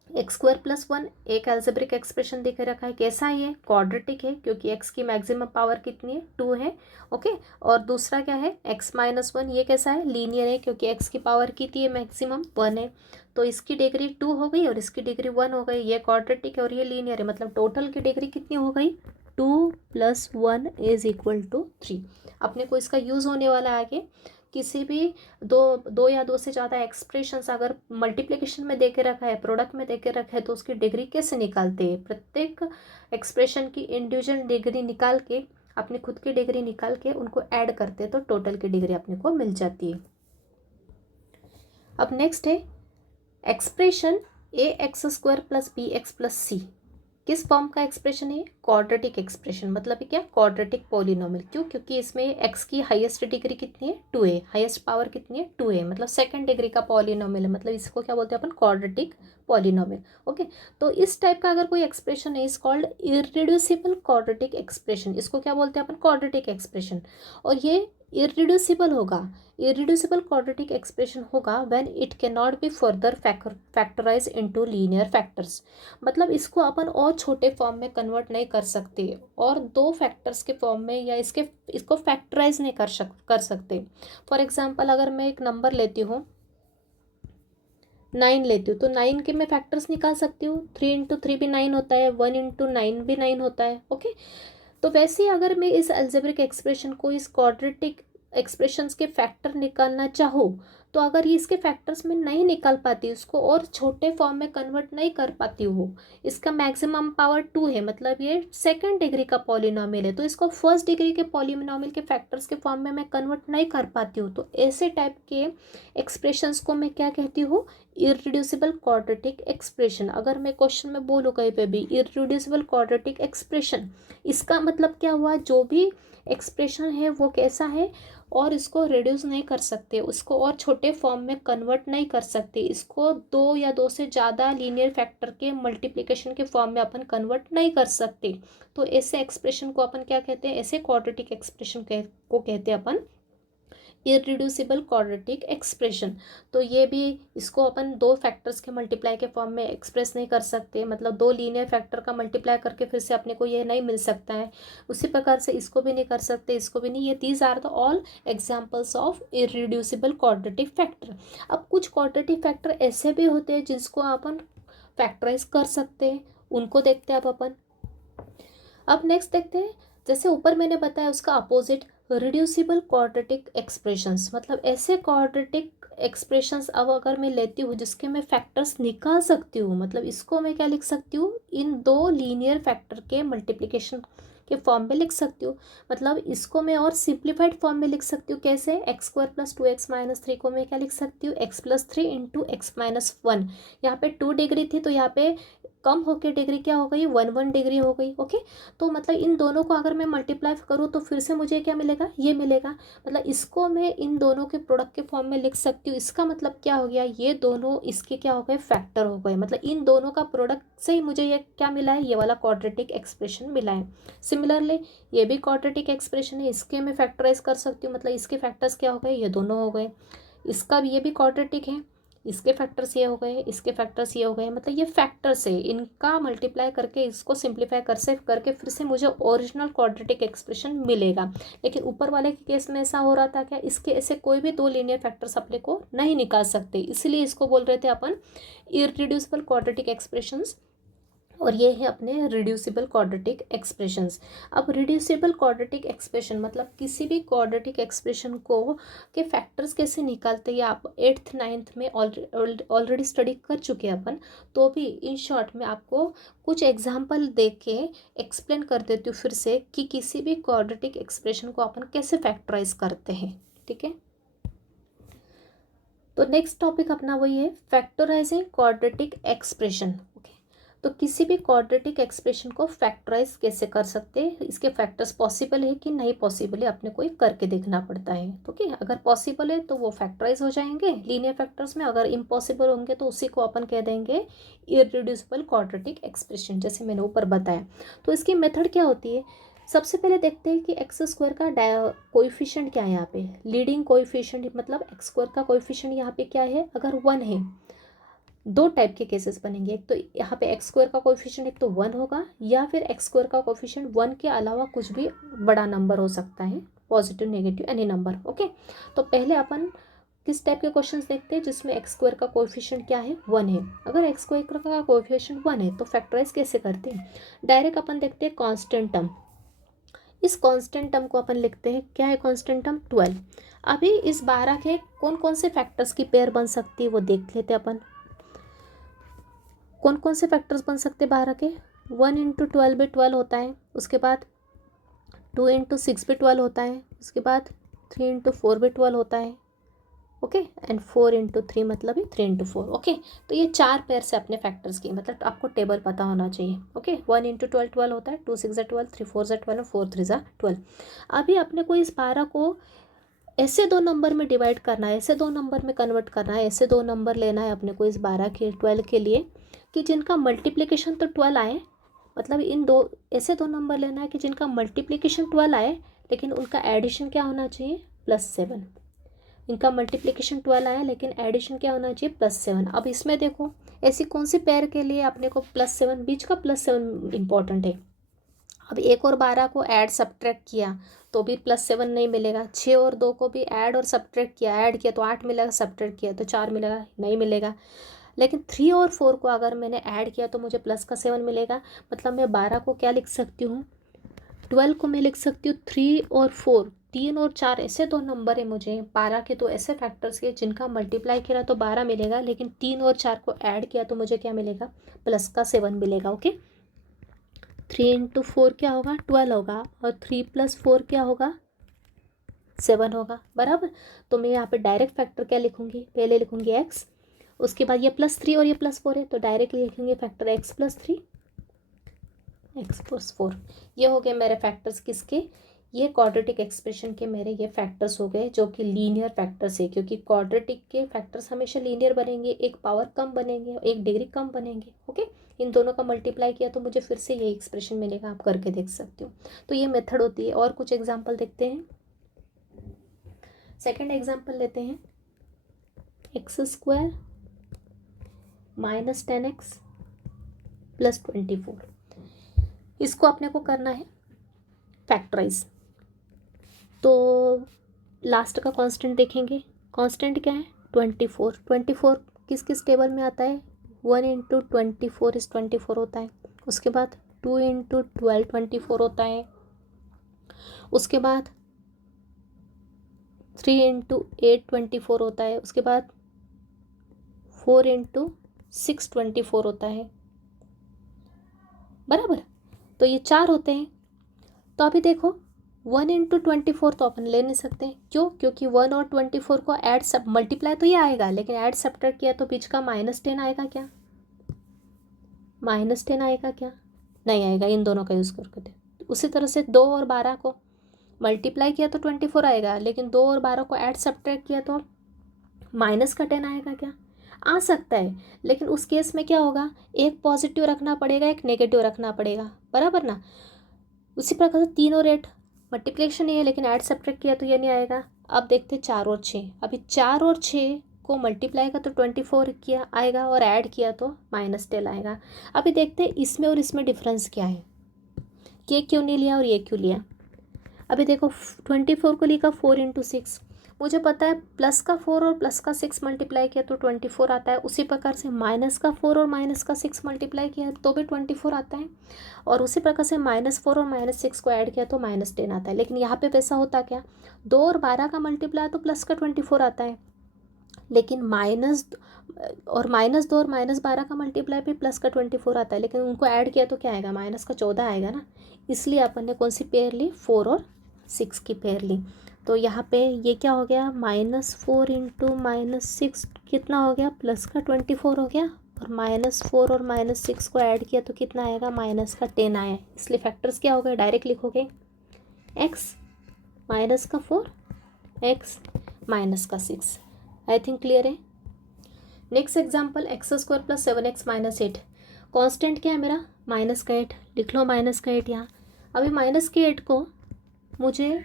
एक्स स्क्वायर प्लस 1 एक एल्जेब्रिक एक्सप्रेशन देके रखा है, कैसा है ये, क्वाड्रेटिक है, क्योंकि एक्स की मैक्सिमम पावर कितनी है, 2 है। ओके, और दूसरा क्या है, एक्स माइनस 1, ये कैसा है, लीनियर है, क्योंकि एक्स की पावर कितनी है, मैक्सिमम 1 है। तो इसकी डिग्री 2 हो गई और इसकी डिग्री 1 हो गई, ये क्वाड्रेटिक है और ये लीनियर है, मतलब टोटल की डिग्री कितनी हो गई, 2 + 1 = 3। अपने को इसका यूज़ होने वाला है आगे। किसी भी दो या दो से ज़्यादा एक्सप्रेशंस अगर मल्टीप्लिकेशन में दे के रखा है, प्रोडक्ट में दे के रखा है, तो उसकी डिग्री कैसे निकालते हैं, प्रत्येक एक्सप्रेशन की इंडिविजुअल डिग्री निकाल के, अपनी खुद की डिग्री निकाल के उनको ऐड करते हैं तो टोटल की डिग्री अपने को मिल जाती है। अब नेक्स्ट है एक्सप्रेशन ax² + bx + c। किस फॉर्म का एक्सप्रेशन है? Quadratic expression. मतलब क्या? Quadratic polynomial. क्यों? क्योंकि इसमें x की हाईएस्ट डिग्री कितनी है? 2a। हाईएस्ट पावर कितनी है? 2a। मतलब सेकंड डिग्री का पॉलिनोमियल है। मतलब इसको क्या बोलते हैं अपन? Quadratic polynomial. ओके, तो इस टाइप का अगर कोई एक्सप्रेशन है, is called irreducible quadratic expression. इसको क्या बोलते हैं अपन? Quadratic expression. और ये इररिड्यूसिबल होगा, इररिड्यूसिबल क्वाड्रेटिक एक्सप्रेशन होगा when it can not be further factorise into linear factors. मतलब इसको अपन और छोटे फॉर्म में कन्वर्ट नहीं कर सकते और दो फैक्टर्स के फॉर्म में, या इसको फैक्टराइज नहीं कर सकते। फॉर एग्जांपल अगर मैं एक नंबर लेती हूँ 9 लेती हूँ, तो 9 के मैं फैक्टर्स निकाल सकती हूँ। 3 × 3 भी 9 होता है, 1 × 9 भी 9 होता है। ओके, तो वैसे ही अगर मैं इस अलजेब्रिक एक्सप्रेशन को इस क्वाड्रेटिक एक्सप्रेशंस के फैक्टर निकालना चाहूँ, तो अगर ये इसके फैक्टर्स में नहीं निकाल पाती, उसको और छोटे फॉर्म में कन्वर्ट नहीं कर पाती हूँ, इसका मैक्सिमम पावर 2 है, मतलब ये सेकंड डिग्री का पॉलिनोमियल है, तो इसको फर्स्ट डिग्री के पॉलिनोमियल के फैक्टर्स के फॉर्म में मैं कन्वर्ट नहीं कर पाती हूँ, तो ऐसे टाइप के एक्सप्रेशंस को मैं क्या कहती हूँ? Irreducible quadratic expression. अगर मैं क्वेश्चन में बोलूँ कहीं पे भी इररिड्यूसिबल क्वाड्रेटिक एक्सप्रेशन, इसका मतलब क्या हुआ? जो भी एक्सप्रेशन है वो कैसा है, और इसको रिड्यूस नहीं कर सकते, उसको और छोटे फॉर्म में कन्वर्ट नहीं कर सकते, इसको दो या दो से ज़्यादा लीनियर फैक्टर के मल्टीप्लिकेशन के फॉर्म में अपन कन्वर्ट नहीं कर सकते। तो ऐसे एक्सप्रेशन को अपन क्या कहते हैं? ऐसे क्वाड्रेटिक एक्सप्रेशन को कहते हैं अपन इररिड्यूसिबल क्वाड्रेटिक एक्सप्रेशन। तो ये भी, इसको अपन दो फैक्टर्स के मल्टीप्लाई के फॉर्म में एक्सप्रेस नहीं कर सकते, मतलब दो लीनियर फैक्टर का मल्टीप्लाई करके फिर से अपने को ये नहीं मिल सकता है। उसी प्रकार से इसको भी नहीं कर सकते, इसको भी नहीं। ये these are the all examples of irreducible quadratic factor. अब कुछ क्वाड्रेटिक फैक्टर ऐसे भी होते हैं जिसको अपन फैक्टराइज कर सकते हैं, उनको देखते हैं अब अपन। अब नेक्स्ट देखते हैं, जैसे ऊपर मैंने बताया उसका अपोजिट रिड्यूसिबल क्वाड्रेटिक एक्सप्रेशंस। मतलब ऐसे क्वाड्रेटिक एक्सप्रेशंस अब अगर मैं लेती हूँ जिसके मैं फैक्टर्स निकाल सकती हूँ, मतलब इसको मैं क्या लिख सकती हूँ? इन दो लीनियर फैक्टर के मल्टीप्लिकेशन के फॉर्म में लिख सकती हूँ। मतलब इसको मैं और सिंप्लीफाइड फॉर्म में लिख सकती हूँ। कैसे? x² + 2x - 3 को मैं क्या लिख सकती हूँ? x + 3 × x - 1। यहाँ पे 2 डिग्री थी, तो यहाँ पे कम होकर डिग्री क्या हो गई? 1 डिग्री हो गई। ओके, तो मतलब इन दोनों को अगर मैं मल्टीप्लाई करूँ तो फिर से मुझे क्या मिलेगा? ये मिलेगा। मतलब इसको मैं इन दोनों के प्रोडक्ट के फॉर्म में लिख सकती हूँ। इसका मतलब क्या हो गया? ये दोनों इसके क्या हो गए? फैक्टर हो गए। मतलब इन दोनों का प्रोडक्ट से ही मुझे ये क्या मिला है? ये वाला क्वाड्रेटिक एक्सप्रेशन मिला है। सिमिलरली ये भी क्वाड्रेटिक एक्सप्रेशन है, इसके मैं फैक्टराइज कर सकती हूँ। मतलब इसके फैक्टर्स क्या हो गए? ये दोनों हो गए। इसका भी, ये भी क्वाड्रेटिक है, इसके फैक्टर्स ये हो गए, इसके फैक्टर्स ये हो गए। मतलब ये फैक्टर्स है, इनका मल्टीप्लाई करके इसको सिंप्लीफाई करके फिर से मुझे ओरिजिनल क्वाड्रेटिक एक्सप्रेशन मिलेगा। लेकिन ऊपर वाले के केस में ऐसा हो रहा था क्या? इसके ऐसे कोई भी दो लीनियर फैक्टर्स अपने को नहीं निकाल सकते, इसलिए इसको बोल रहे थे अपन इररिड्यूसिबल क्वाड्रेटिक एक्सप्रेशंस। और ये है अपने रिड्यूसिबल क्वाड्रेटिक एक्सप्रेशंस। अब रिड्यूसिबल क्वाड्रेटिक एक्सप्रेशन मतलब किसी भी क्वाड्रेटिक एक्सप्रेशन को के फैक्टर्स कैसे निकालते हैं, आप 8th 9th में ऑलरेडी स्टडी कर चुके हैं अपन। तो भी इन शॉर्ट में आपको कुछ एग्जांपल दे के एक्सप्लेन कर देती हूँ फिर से कि किसी भी क्वाड्रेटिक एक्सप्रेशन को अपन कैसे फैक्टराइज करते हैं। ठीक है, तो नेक्स्ट टॉपिक अपना वही है फैक्टराइजिंग क्वाड्रेटिक एक्सप्रेशन। तो किसी भी क्वाड्रेटिक एक्सप्रेशन को फैक्टराइज कैसे कर सकते हैं, इसके फैक्टर्स पॉसिबल है कि नहीं पॉसिबल है, अपने को एक करके देखना पड़ता है। तो क्या, अगर पॉसिबल है तो वो फैक्टराइज हो जाएंगे लीनियर फैक्टर्स में, अगर इम्पॉसिबल होंगे तो उसी को अपन कह देंगे इररिड्यूसिबल क्वाड्रेटिक एक्सप्रेशन, जैसे मैंने ऊपर बताया। तो इसकी मेथड क्या होती है? सबसे पहले देखते हैं कि x² का कोएफिशिएंट क्या है। यहाँ पे लीडिंग कोएफिशिएंट, मतलब x² का कोएफिशिएंट यहाँ पे क्या है? अगर 1 है, दो टाइप के केसेस बनेंगे। एक तो यहाँ पे x² का कोएफिशिएंट एक तो 1 होगा, या फिर x² का कोएफिशिएंट 1 के अलावा कुछ भी बड़ा नंबर हो सकता है, positive negative any number. Okay, तो पहले अपन किस टाइप के क्वेश्चंस देखते हैं जिसमें x² का कोएफिशिएंट क्या है? 1 है। अगर x² का कोएफिशिएंट 1 है तो फैक्टराइज कैसे करते हैं? डायरेक्ट अपन देखते हैं कांस्टेंट टर्म। इस कांस्टेंट टर्म को अपन लिखते हैं, क्या है कांस्टेंट टर्म, 12। अभी इस 12 के कौन कौन से फैक्टर्स की पेयर बन सकती है वो देख लेते हैं अपन। कौन कौन से फैक्टर्स बन सकते हैं 12 के, 1 इंटू 12 भी 12 होता है, उसके बाद 2 इंटू 6 भी 12 होता है, उसके बाद 3 इंटू 4 भी 12 होता है, ओके, एंड 4 इंटू 3 मतलब ही 3 इंटू 4, ओके। तो ये 4 पेयर से अपने फैक्टर्स की, मतलब आपको टेबल पता होना चाहिए, ओके। 1 इंटू 12 12 होता है, 2 6 12, 3 4 12, 4 3 12। अभी अपने को इस 12 को ऐसे दो नंबर में डिवाइड करना है, ऐसे दो नंबर में कन्वर्ट करना है, ऐसे दो नंबर लेना है अपने को इस 12 के 12 के लिए कि जिनका मल्टीप्लिकेशन तो 12 आए, मतलब इन दो ऐसे दो नंबर लेना है कि जिनका मल्टीप्लिकेशन 12 आए लेकिन उनका एडिशन क्या होना चाहिए, +7। इनका मल्टीप्लिकेशन 12 आया लेकिन एडिशन क्या होना चाहिए, +7। अब इसमें देखो ऐसी कौन सी पेयर के लिए अपने को +7, बीच का +7 इंपॉर्टेंट है। अब 1 और 12 को ऐड सब्ट्रैक्ट किया तो भी +7 नहीं मिलेगा, 6 और 2 को भी ऐड और सब्ट्रैक्ट किया, ऐड किया तो 8 मिलेगा, सब्ट्रैक्ट किया तो 4 मिलेगा, नहीं मिलेगा। लेकिन 3 और 4 को अगर मैंने ऐड किया तो मुझे +7 मिलेगा। मतलब मैं 12 को क्या लिख सकती हूँ, 12 को मैं लिख सकती हूँ 3 और 4, 3 और 4 ऐसे दो नंबर है मुझे 12 के, तो ऐसे फैक्टर्स के जिनका मल्टीप्लाई किया तो 12 मिलेगा, लेकिन 3 और 4 को ऐड किया तो मुझे क्या मिलेगा, +7 मिलेगा, ओके। 3 इंटू 4 क्या होगा, 12 होगा, और 3 + 4 क्या होगा, 7 होगा, बराबर। तो मैं यहाँ पे डायरेक्ट फैक्टर क्या लिखूंगी, पहले लिखूंगी x, उसके बाद ये +3 और ये +4 है तो डायरेक्टली लिखेंगे फैक्टर x + 3 x + 4। ये हो गए मेरे फैक्टर्स किसके, ये क्वाड्रेटिक एक्सप्रेशन के मेरे ये फैक्टर्स हो गए जो कि लीनियर फैक्टर्स है, क्योंकि क्वाड्रेटिक के फैक्टर्स हमेशा लीनियर बनेंगे, एक पावर कम बनेंगे, एक डिग्री कम बनेंगे, ओके। इन दोनों का मल्टीप्लाई किया तो मुझे फिर से ये एक्सप्रेशन मिलेगा, आप करके देख सकते हो। तो ये मेथड होती है। और कुछ एग्जाम्पल देखते हैं। सेकेंड एग्जाम्पल लेते हैं, x² - 10x + 24। इसको अपने को करना है फैक्टराइज। तो लास्ट का कांस्टेंट देखेंगे, कांस्टेंट क्या है, 24। 24 किस किस टेबल में आता है, 1 इंटू 24 = 24 होता है, उसके बाद 2 इंटू 12 24 होता है, उसके बाद 3 इंटू 8 24 होता है, उसके बाद 4 इंटू 6 24 होता है, बराबर। तो ये 4 होते हैं। तो अभी देखो 1 इंटू 24 तो अपन ले नहीं सकते, क्यों, क्योंकि 1 और 24 को ऐड सब मल्टीप्लाई तो ये आएगा, लेकिन ऐड सब्ट्रैक्ट किया तो बीच का -10 आएगा क्या, -10 आएगा क्या, नहीं आएगा, इन दोनों का यूज़ करके दे। उसी तरह से 2 और 12 को मल्टीप्लाई किया तो 24 आएगा, लेकिन 2 और 12 को ऐड सब्ट्रैक्ट किया तो -10 आएगा क्या, आ सकता है। लेकिन उस केस में क्या होगा, एक पॉजिटिव रखना पड़ेगा, एक नेगेटिव रखना पड़ेगा, बराबर ना। उसी प्रकार से 3 और 8 मल्टीप्लिकेशन नहीं है लेकिन ऐड सब्ट्रैक्ट किया तो ये नहीं आएगा। अब देखते 4 और 6, अभी 4 और 6 को मल्टीप्लाई का तो 24 किया आएगा और ऐड किया तो -10 आएगा। अभी देखते हैं इसमें और इसमें डिफरेंस क्या है, ये क्यों नहीं लिया और ये क्यों लिया। अभी देखो 24 को लिखा 4 इंटू 6, मुझे पता है प्लस का 4 और प्लस का 6 मल्टीप्लाई किया तो 24 आता है। उसी प्रकार से माइनस का 4 और माइनस का 6 मल्टीप्लाई किया तो भी 24 आता है, और उसी प्रकार से -4 और -6 को ऐड किया तो -10 आता है। लेकिन यहाँ पे वैसा होता क्या, 2 और 12 का मल्टीप्लाई तो प्लस का 24 आता है, लेकिन -2 और -12 का मल्टीप्लाई भी प्लस का 24 आता है, लेकिन उनको ऐड किया तो क्या आएगा, -14 आएगा ना। इसलिए अपन ने कौन सी पेयर ली, 4 और 6 की पेयर ली। तो यहाँ पे ये क्या हो गया, -4 इंटू -6 कितना हो गया, प्लस का 24 हो गया, और -4 और -6 को ऐड किया तो कितना आएगा, -10 आया। इसलिए फैक्टर्स क्या हो गए, डायरेक्ट लिखोगे x -4 x -6। I think clear है। Next example, x² + 7x - 8। Constant क्या है मेरा, -8, लिख लो -8 यहाँ। अभी -8 को मुझे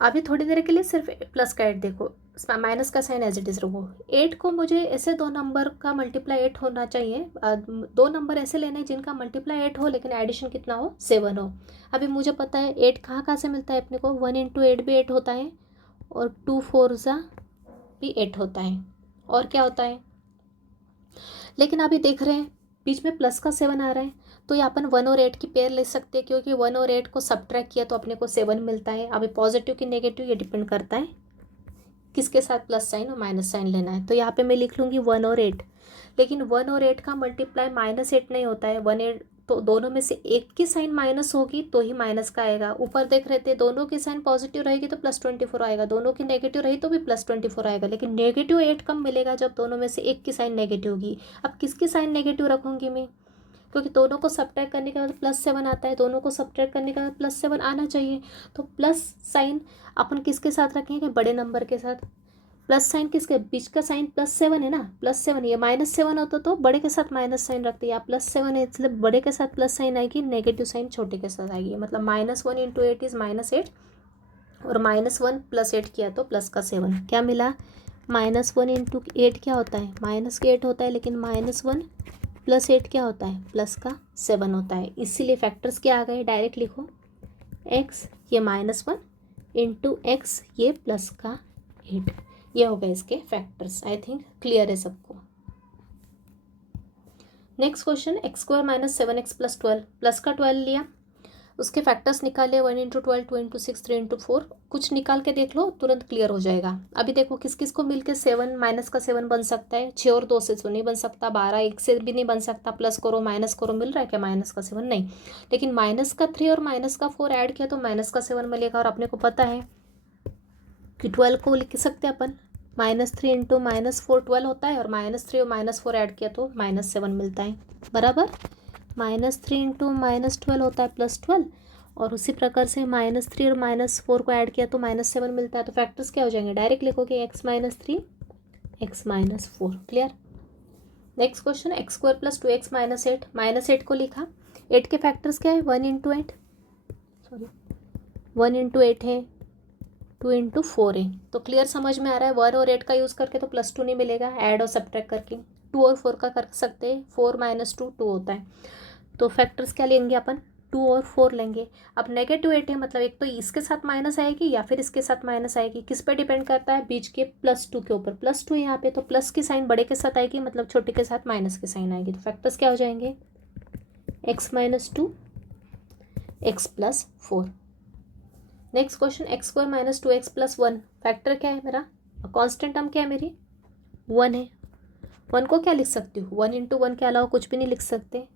अभी थोड़ी देर के लिए सिर्फ प्लस का 8 देखो, माइनस का साइन एज इट इज़ रखो। 8 को मुझे ऐसे दो नंबर का मल्टीप्लाई 8 होना चाहिए, दो नंबर ऐसे लेने जिनका मल्टीप्लाई 8 हो लेकिन एडिशन कितना हो, 7 हो। अभी मुझे पता है 8 कहाँ से मिलता है अपने को, 1 इंटू 8 भी 8 होता है, और 2 4 भी 8 होता है, और क्या होता है। लेकिन अभी देख रहे हैं बीच में प्लस का 7 आ रहा है, तो यहाँ अपन 1 और 8 की पेयर ले सकते हैं, क्योंकि 1 और 8 को सब्ट्रैक्ट किया तो अपने को 7 मिलता है। अभी पॉजिटिव की नेगेटिव ये डिपेंड करता है किसके साथ प्लस साइन और माइनस साइन लेना है। तो यहाँ पे मैं लिख लूँगी 1 और 8, लेकिन 1 और 8 का मल्टीप्लाई -8 नहीं होता है। 1 8 तो दोनों में से एक की साइन माइनस होगी तो ही माइनस का आएगा। ऊपर देख रहे थे, दोनों की साइन पॉजिटिव रहेगी तो +24 आएगा, दोनों की नेगेटिव रही तो भी +24 आएगा। लेकिन -8 कब मिलेगा? जब दोनों में से एक की साइन नेगेटिव होगी। अब किसकी साइन नेगेटिव रखूँगी मैं? क्योंकि दोनों को सब्ट्रैक्ट करने के बाद +7 आता है, दोनों को सब्ट्रैक्ट करने के बाद +7 आना चाहिए। तो प्लस साइन अपन किसके साथ रखेंगे? बड़े नंबर के साथ। प्लस साइन किसके बीच का साइन +7 है ना, +7। ये -7 होता तो बड़े के साथ माइनस साइन रखते, या +7 है इसलिए बड़े के साथ प्लस साइन आएगी, नेगेटिव साइन छोटे के साथ आएगी। मतलब -1 × 8 इज -8, और -1 + 8 किया तो प्लस का 7। क्या मिला? -1 × 8 क्या होता है? -8 होता है, लेकिन -1 + 8 क्या होता है? प्लस का 7 होता है। इसीलिए फैक्टर्स क्या आ गए? डायरेक्ट लिखो, x ये -1 × x ये प्लस का 8। ये हो गए इसके फैक्टर्स। आई थिंक क्लियर है सबको। Next question, x² - 7x + 12, plus का 12 लिया, उसके फैक्टर्स निकाले 1 × 12, 2 × 6, 3 × 4। कुछ निकाल के देख लो, तुरंत क्लियर हो जाएगा। अभी देखो किस किस को मिलके 7 माइनस का 7 बन सकता है? 6 और 2 से तो नहीं बन सकता, 12 1 से भी नहीं बन सकता। प्लस करो माइनस करो, मिल रहा है क्या माइनस का 7? नहीं। लेकिन माइनस का 3 और माइनस का 4 ऐड किया तो माइनस का 7 मिलेगा। और अपने को पता है कि 12 को लिख सकते हैं अपन, -3 × -4 12 होता है, और -3 और -4 ऐड किया तो -7 मिलता है। बराबर, -3 × -12 होता है +12, और उसी प्रकार से -3 और -4 को ऐड किया तो -7 मिलता है। तो फैक्टर्स क्या हो जाएंगे? डायरेक्ट लिखोगे x - 3 x - 4। Clear. Next question, x² + 2x - 8, -8 को लिखा। 8 के फैक्टर्स क्या है? 1 × 8 सॉरी 1 × 8 है, 2 × 4 है। तो क्लियर समझ में आ रहा है। 1 और 8 का यूज़ करके तो +2 नहीं मिलेगा, ऐड और सब्ट्रैक्ट करके। 2 और 4 का कर सकते हैं, 4 - 2 2 होता है। तो फैक्टर्स क्या लेंगे अपन? 2 और 4 लेंगे। अब -8 है, मतलब एक तो इसके साथ माइनस आएगी या फिर इसके साथ माइनस आएगी। किस पे डिपेंड करता है? बीच के +2 के ऊपर। +2 यहाँ पे, तो प्लस की साइन बड़े के साथ आएगी, मतलब छोटे के साथ माइनस की साइन आएगी। तो फैक्टर्स क्या हो जाएंगे? x - 2 x + 4। Next question, x² - 2x + 1, factor क्या है मेरा? कांस्टेंट टर्म क्या है मेरी? 1 है। 1 को क्या लिख सकती हूँ? 1 × 1 के अलावा कुछ भी नहीं लिख सकते।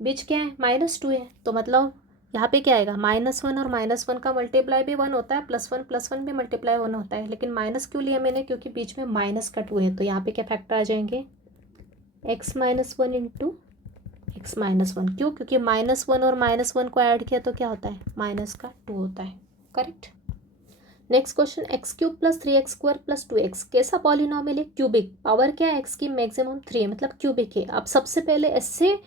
बीच क्या है? -2 है, तो मतलब यहाँ पे क्या आएगा? -1 और -1 का मल्टीप्लाई भी 1 होता है, +1 + 1 भी मल्टीप्लाई 1 होता है। लेकिन माइनस क्यों लिया मैंने? क्योंकि बीच में -2 है। तो यहाँ पे क्या फैक्टर आ जाएंगे? x - 1 × x - 1। क्यों? क्योंकि -1 और -1 को ऐड किया तो क्या होता है? -2 होता है। Correct. Next question, x³ + 3x² + 2x, कैसा पॉलिनॉमियल है? क्यूबिक। पावर क्या है x की? मैक्सिमम 3 है, मतलब क्यूबिक है। अब सबसे पहले ऐसे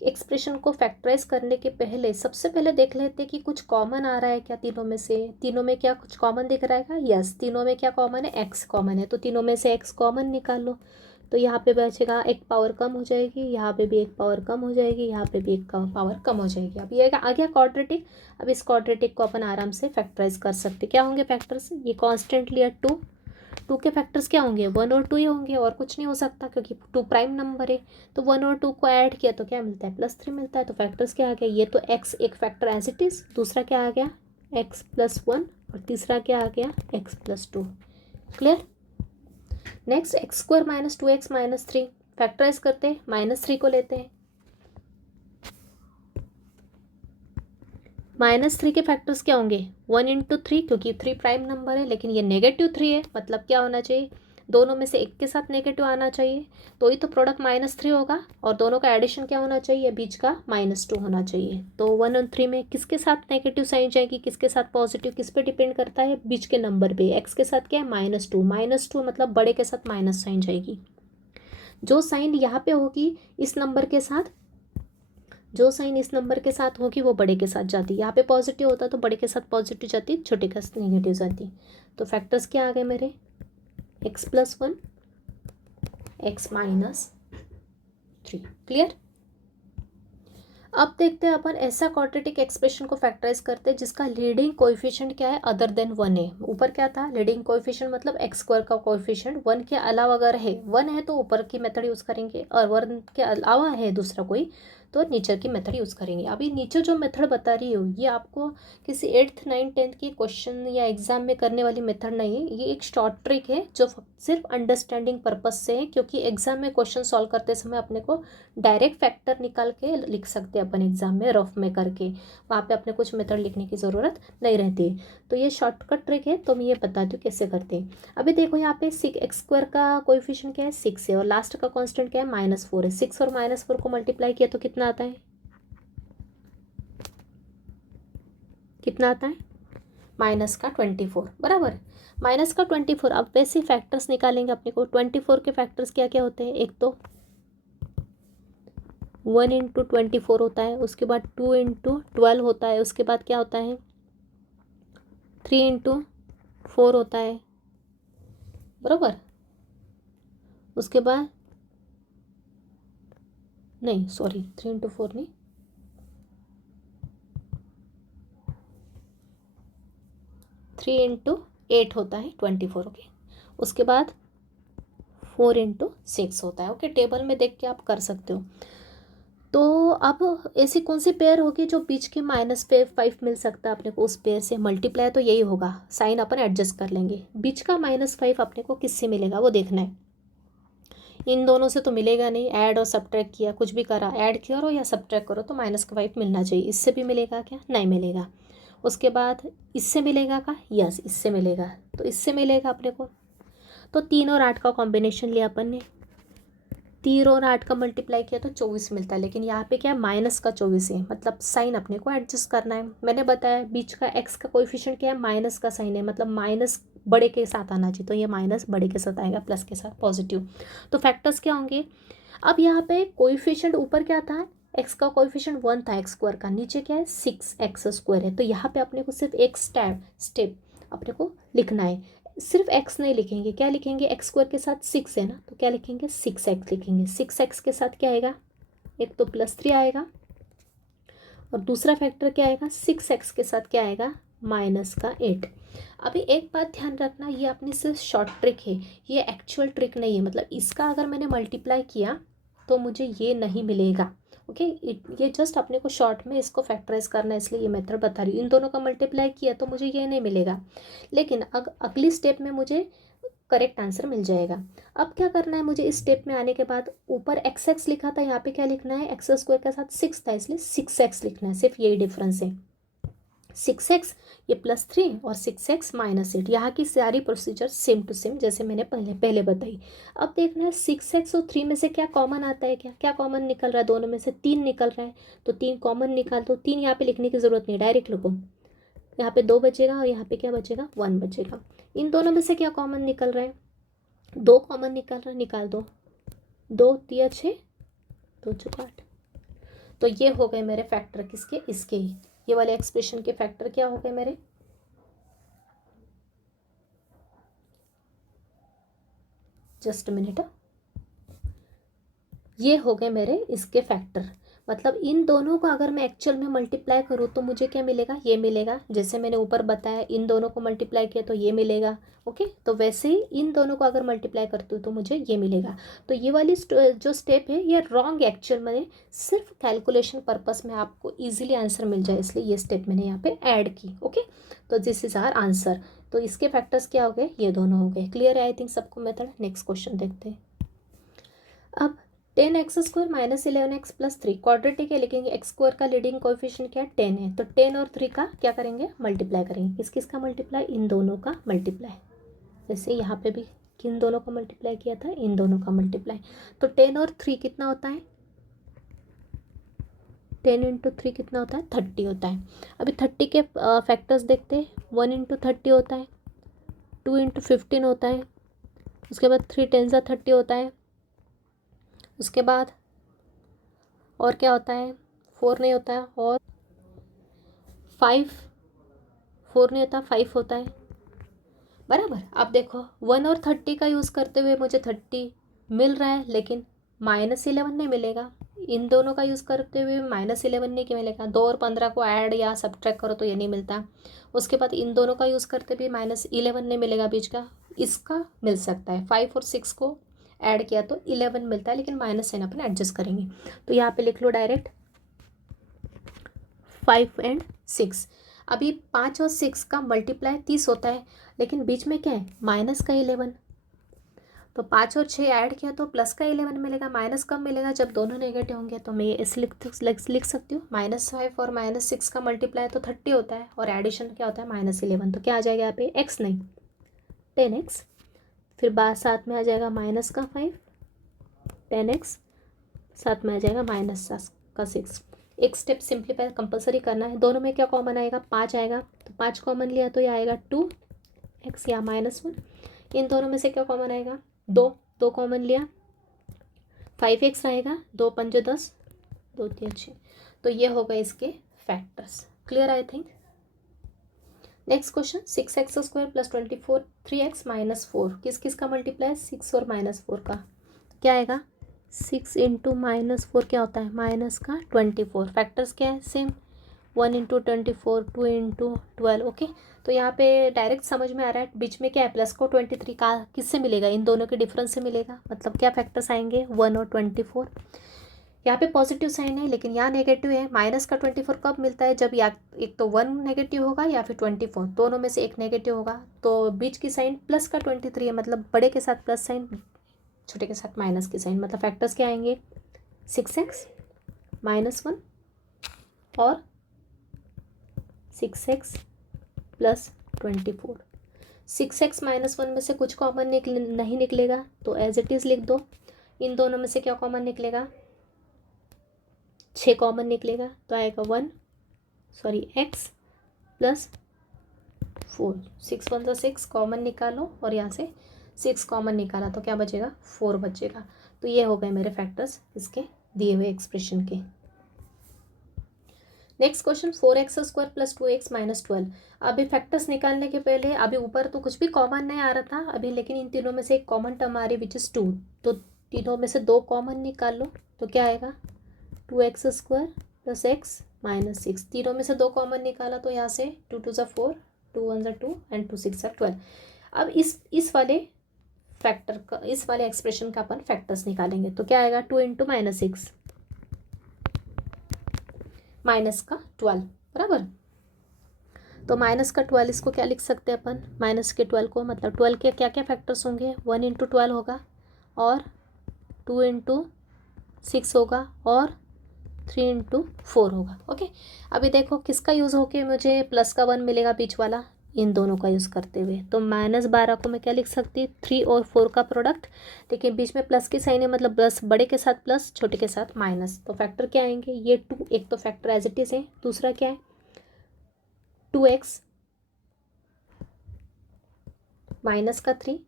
एक्सप्रेशन को फैक्टराइज करने के पहले सबसे पहले देख लेते हैं कि कुछ कॉमन आ रहा है क्या तीनों में से। तीनों में क्या कुछ कॉमन दिख रहा है क्या? यस, तीनों में क्या कॉमन है? x कॉमन है। तो तीनों में से x कॉमन निकाल लो। तो यहाँ पे बचेगा, एक पावर कम हो जाएगी, यहाँ पे भी एक पावर कम हो जाएगी, यहाँ पे भी एक पावर कम हो जाएगी। अब ये आ गया क्वाड्रेटिक। अब इस क्वाड्रेटिक को अपन आराम से फैक्टराइज कर सकते। क्या होंगे फैक्टर्स? ये कांस्टेंट लिया 2, 2 के फैक्टर्स क्या होंगे? 1 और 2 ही होंगे, और कुछ नहीं हो सकता, क्योंकि 2 प्राइम नंबर है। तो 1 और 2 को ऐड किया तो क्या मिलता है? +3 मिलता है। तो फैक्टर्स क्या आ गया? ये तो x एक फैक्टर एज इट इज, दूसरा क्या आ गया? x + 1, और तीसरा क्या आ गया? x + 2। Clear. Next, x² - 2x - 3, factorise करते हैं। -3 को लेते हैं। -3 के फैक्टर्स क्या होंगे? 1 × 3, क्योंकि 3 प्राइम नंबर है, लेकिन ये -3 है, मतलब क्या होना चाहिए? दोनों में से एक के साथ नेगेटिव आना चाहिए, तो ही तो प्रोडक्ट -3 होगा। और दोनों का एडिशन क्या होना चाहिए? बीच का -2 होना चाहिए। तो 1 और 3 में किसके साथ नेगेटिव साइन जाएगी, किसके साथ पॉजिटिव? किस पे डिपेंड करता है? बीच के नंबर पे। एक्स के साथ क्या है? -2। -2 मतलब बड़े के साथ माइनस साइन जाएगी। जो साइन यहाँ पे होगी इस नंबर के साथ, जो साइन इस नंबर के साथ होगी वो बड़े के साथ जाती। यहाँ पे पॉजिटिव होता तो बड़े के साथ पॉजिटिव जाती, छोटे के साथ नेगेटिव जाती। तो फैक्टर्स क्या आ गए मेरे? x + 1 x - 3। क्लियर। अब देखते हैं अपन ऐसा क्वाड्रेटिक एक्सप्रेशन को फैक्टराइज करते हैं जिसका लीडिंग कोएफिशिएंट क्या है? अदर देन 1 है। ऊपर क्या था? लीडिंग कोएफिशिएंट मतलब x² का कोएफिशिएंट 1 के अलावा अगर है, 1 है तो ऊपर की मेथड यूज़ करेंगे, और 1 के अलावा है दूसरा कोई, तो नेचर की मेथड यूज़ करेंगे। अभी नीचे जो मेथड बता रही हूँ ये आपको किसी 8th 9th 10th की क्वेश्चन या एग्जाम में करने वाली मेथड नहीं है, ये एक शॉर्ट ट्रिक है जो सिर्फ अंडरस्टैंडिंग पर्पस से है, क्योंकि एग्जाम में क्वेश्चन सॉल्व करते समय अपने को डायरेक्ट फैक्टर निकाल के लिख सकते हैं अपन एग्जाम में रफ में करके, वहाँ पे अपने कुछ मेथड लिखने की ज़रूरत नहीं रहती है। तो ये शॉर्टकट ट्रिक है, तो मैं ये बताती हूँ कैसे करते हैं। अभी देखो यहाँ पे x² का कोएफिशिएंट क्या है 6 है और लास्ट का कांस्टेंट क्या है -4 है। 6 और -4 को मल्टीप्लाई किया तो कितना आता है, कितना आता है -24, बराबर। -24। अब वैसे फैक्टर्स निकालेंगे अपने को। 24 के फैक्टर्स क्या क्या होते हैं, एक तो 1 × 24 होता है, उसके बाद 2 × 12 होता है, उसके बाद क्या होता है 3 × 4 होता है, बराबर। उसके बाद नहीं सॉरी 3 × 4 नहीं, 3 × 8 होता है 24, ओके। उसके बाद 4 × 6 होता है, ओके। टेबल में देख के आप कर सकते हो। तो अब ऐसी कौन सी पेयर होगी जो बीच के -5 मिल सकता है अपने को, उस पेयर से मल्टीप्लाई तो यही होगा, साइन अपन एडजस्ट कर लेंगे। बीच का -5 अपने को किससे मिलेगा वो देखना है। इन दोनों से तो मिलेगा नहीं, ऐड और सब्ट्रैक्ट किया, कुछ भी करा, ऐड करो या सब्ट्रैक्ट करो तो -5 मिलना चाहिए। इससे भी मिलेगा क्या, नहीं मिलेगा। उसके बाद इससे मिलेगा का, यस इससे मिलेगा, तो इससे मिलेगा अपने को। तो 3 और 8 का कॉम्बिनेशन लिया अपन ने, 3 और 8 का मल्टीप्लाई किया तो 24 मिलता है, लेकिन यहाँ पे क्या है -24 है, मतलब साइन अपने को एडजस्ट करना है। मैंने बताया बीच का x का कोएफिशिएंट क्या है, माइनस का साइन है, मतलब माइनस बड़े के साथ आना चाहिए, तो ये माइनस बड़े के साथ आएगा, प्लस के साथ पॉजिटिव। तो फैक्टर्स क्या होंगे, अब यहाँ पे कोएफिशिएंट ऊपर क्या था, x का कोएफिशिएंट 1 था x² का, नीचे क्या है 6x² है। तो यहाँ पे अपने को सिर्फ एक स्टेप अपने को लिखना है, सिर्फ x नहीं लिखेंगे, क्या लिखेंगे, x² के साथ 6 है ना, तो क्या लिखेंगे 6x लिखेंगे। 6x के साथ क्या आएगा, एक तो +3 आएगा और दूसरा फैक्टर क्या आएगा 6x के साथ क्या आएगा -8। अभी एक बात ध्यान रखना, ये अपनी सिर्फ शॉर्ट ट्रिक है, ये एक्चुअल ट्रिक नहीं है। मतलब इसका अगर मैंने मल्टीप्लाई किया तो मुझे ये नहीं मिलेगा, ओके। ये जस्ट अपने को शॉर्ट में इसको फैक्टराइज करना है, इसलिए ये मेथड बता रही हूँ। इन दोनों का मल्टीप्लाई किया तो मुझे ये नहीं मिलेगा, लेकिन अगली स्टेप में मुझे करेक्ट आंसर मिल जाएगा। अब क्या करना है मुझे, इस स्टेप में आने के बाद ऊपर x लिखा था, यहाँ पे क्या लिखना है, x² के साथ 6 था इसलिए 6x लिखना है, सिर्फ यही डिफरेंस है। 6x ये +3 और 6x -8, यहाँ की सारी प्रोसीजर सेम टू सेम जैसे मैंने पहले बताई। अब देखना है 6x और 3 में से क्या कॉमन आता है, क्या कॉमन निकल रहा है, दोनों में से 3 निकल रहा है, तो 3 कॉमन निकाल दो। 3 यहाँ पे लिखने की ज़रूरत नहीं, डायरेक्ट लिखो, यहाँ पे 2 बचेगा और यहाँ पे क्या बचेगा 1 बचेगा। इन दोनों में से क्या कॉमन निकल रहा है, 2 कॉमन निकल रहा है, निकाल दो, 2 3 6 2 4 8। तो ये हो गए मेरे फैक्टर किसके, इसके ही, ये वाले एक्सप्रेशन के फैक्टर क्या हो गए मेरे, जस्ट मिनट, ये हो गए मेरे इसके फैक्टर। मतलब इन दोनों को अगर मैं एक्चुअल में मल्टीप्लाई करूँ तो मुझे क्या मिलेगा, ये मिलेगा। जैसे मैंने ऊपर बताया इन दोनों को मल्टीप्लाई किया तो ये मिलेगा, ओके। तो वैसे ही इन दोनों को अगर मल्टीप्लाई करती हूँ तो मुझे ये मिलेगा। तो ये वाली जो स्टेप है ये रॉन्ग एक्चुअल में, सिर्फ कैलकुलेशन पर्पस में आपको ईजिली आंसर मिल जाए, इसलिए ये स्टेप मैंने यहाँ पे ऐड की, ओके। तो दिस इज आवर आंसर। तो इसके फैक्टर्स क्या हो गए, ये दोनों हो गए। क्लियर है आई थिंक सबको मेथड। नेक्स्ट क्वेश्चन देखते हैं। अब 10x² -11x + 3 क्वाड्रेटिक है, लिखेंगे x² का लीडिंग कोएफिशिएंट क्या है 10 है, तो 10 और 3 का क्या करेंगे मल्टीप्लाई करेंगे। किस किस का मल्टीप्लाई, इन दोनों का मल्टीप्लाई। जैसे यहाँ पे भी किन दोनों का मल्टीप्लाई किया था, इन दोनों का मल्टीप्लाई। तो 10 और 3 कितना होता है, 10 × 3 कितना होता है 30 होता है। अभी 30 के फैक्टर्स देखते हैं, 1 × 30 होता है, 2 × 15 होता है, उसके बाद 3 × 30 होता है, उसके बाद और क्या होता है 4 नहीं होता है, और 5 4 नहीं होता 5 होता है, बराबर। अब देखो 1 और 30 का यूज़ करते हुए मुझे 30 मिल रहा है, लेकिन -11 नहीं मिलेगा। इन दोनों का यूज़ करते हुए -11 नहीं मिलेगा। 2 और 15 को ऐड या सब्ट्रैक्ट करो तो ये नहीं मिलता। उसके बाद इन दोनों का यूज़ करते हुए -11 नहीं मिलेगा बीच का, इसका मिल सकता है। 5 और 6 को ऐड किया तो 11 मिलता है, लेकिन माइनस साइन अपन एडजस्ट करेंगे। तो यहाँ पे लिख लो डायरेक्ट 5 एंड 6। अभी 5 और 6 का मल्टीप्लाई 30 होता है, लेकिन बीच में क्या है, माइनस का 11। तो 5 और 6 ऐड किया तो प्लस का 11 मिलेगा। माइनस कब मिलेगा, जब दोनों नेगेटिव होंगे। तो मैं ये इसे लिख सकती हूँ, -5 और -6 का मल्टीप्लाई तो 30 होता है, और एडिशन क्या होता है, -11। तो क्या आ जाएगा यहाँ पे, x नहीं 10x। फिर बाद साथ में आ जाएगा माइनस का 5, 10x, साथ में आ जाएगा माइनस का 6। एक स्टेप सिंप्लीफाई कंपलसरी करना है। दोनों में क्या कॉमन आएगा, 5 आएगा, तो 5 कॉमन लिया तो ये आएगा 2x या -1। इन दोनों में से क्या कॉमन आएगा, 2 कॉमन लिया, 5x आएगा, 2 पंजे 10, 2 3 6। तो ये हो गए इसके factors. Clear I think. Next question, 6x² + 24 3x - 4 किस किस का मल्टीप्लाई, 6 और -4 का। क्या आएगा, 6 × -4 क्या होता है, माइनस का 24। फैक्टर्स क्या है, सेम, 1 × 24, 2 × 12। ओके, तो यहाँ पे डायरेक्ट समझ में आ रहा है, बीच में क्या है, प्लस को 23 का किससे मिलेगा, इन दोनों के डिफरेंस से मिलेगा। मतलब क्या फैक्टर्स आएंगे, 1 और 24। यहाँ पे पॉजिटिव साइन है, लेकिन यहाँ नेगेटिव है। माइनस का 24 कब मिलता है, जब या एक तो 1 नेगेटिव होगा या फिर 24, दोनों में से एक नेगेटिव होगा। तो बीच की साइन प्लस का 23 है, मतलब बड़े के साथ प्लस साइन, छोटे के साथ माइनस की साइन। मतलब फैक्टर्स क्या आएंगे, 6x -1 और 6x + 24। 6x -1 में से कुछ कॉमन नहीं निकलेगा, तो एज इट इज़ लिख दो। इन दोनों में से क्या कॉमन निकलेगा, 6 कॉमन निकलेगा, तो आएगा x + 4। 6 × 1 = 6, कॉमन निकालो, और यहाँ से 6 कॉमन निकाला तो क्या बचेगा, 4 बचेगा। तो ये हो गए मेरे फैक्टर्स इसके दिए हुए एक्सप्रेशन के। Next question, 4x² + 2x - 12। अभी फैक्टर्स निकालने के पहले, अभी ऊपर तो कुछ भी कॉमन नहीं आ रहा था अभी, लेकिन इन तीनों में से एक कॉमन टर्म आ रही विच इज़ 2। तो तीनों में से 2 कॉमन निकाल लो, तो क्या आएगा, 2x² + x - 6। तीनों में से 2 कॉमन निकाला तो यहाँ से 2 × 2 = 4, 2 × 1 = 2 एंड 2 × 6 = 12। अब इस वाले फैक्टर का, इस वाले एक्सप्रेशन का अपन फैक्टर्स निकालेंगे। तो क्या आएगा, 2 × -6 माइनस का 12, बराबर। तो माइनस का 12 इसको क्या लिख सकते हैं अपन, माइनस के 12 को, मतलब 12 के क्या क्या फैक्टर्स होंगे, 1 × 12 होगा, और 2 × 6 होगा, और 3 × 4 होगा। ओके, अभी देखो किसका यूज़ होके मुझे प्लस का 1 मिलेगा बीच वाला, इन दोनों का यूज़ करते हुए। तो -12 को मैं क्या लिख सकती, 3 और 4 का प्रोडक्ट, लेकिन बीच में प्लस की साइन है, मतलब प्लस बड़े के साथ प्लस, छोटे के साथ माइनस। तो फैक्टर क्या आएंगे, ये 2, एक तो फैक्टर एज इट इज़ है, दूसरा क्या है 2x -3,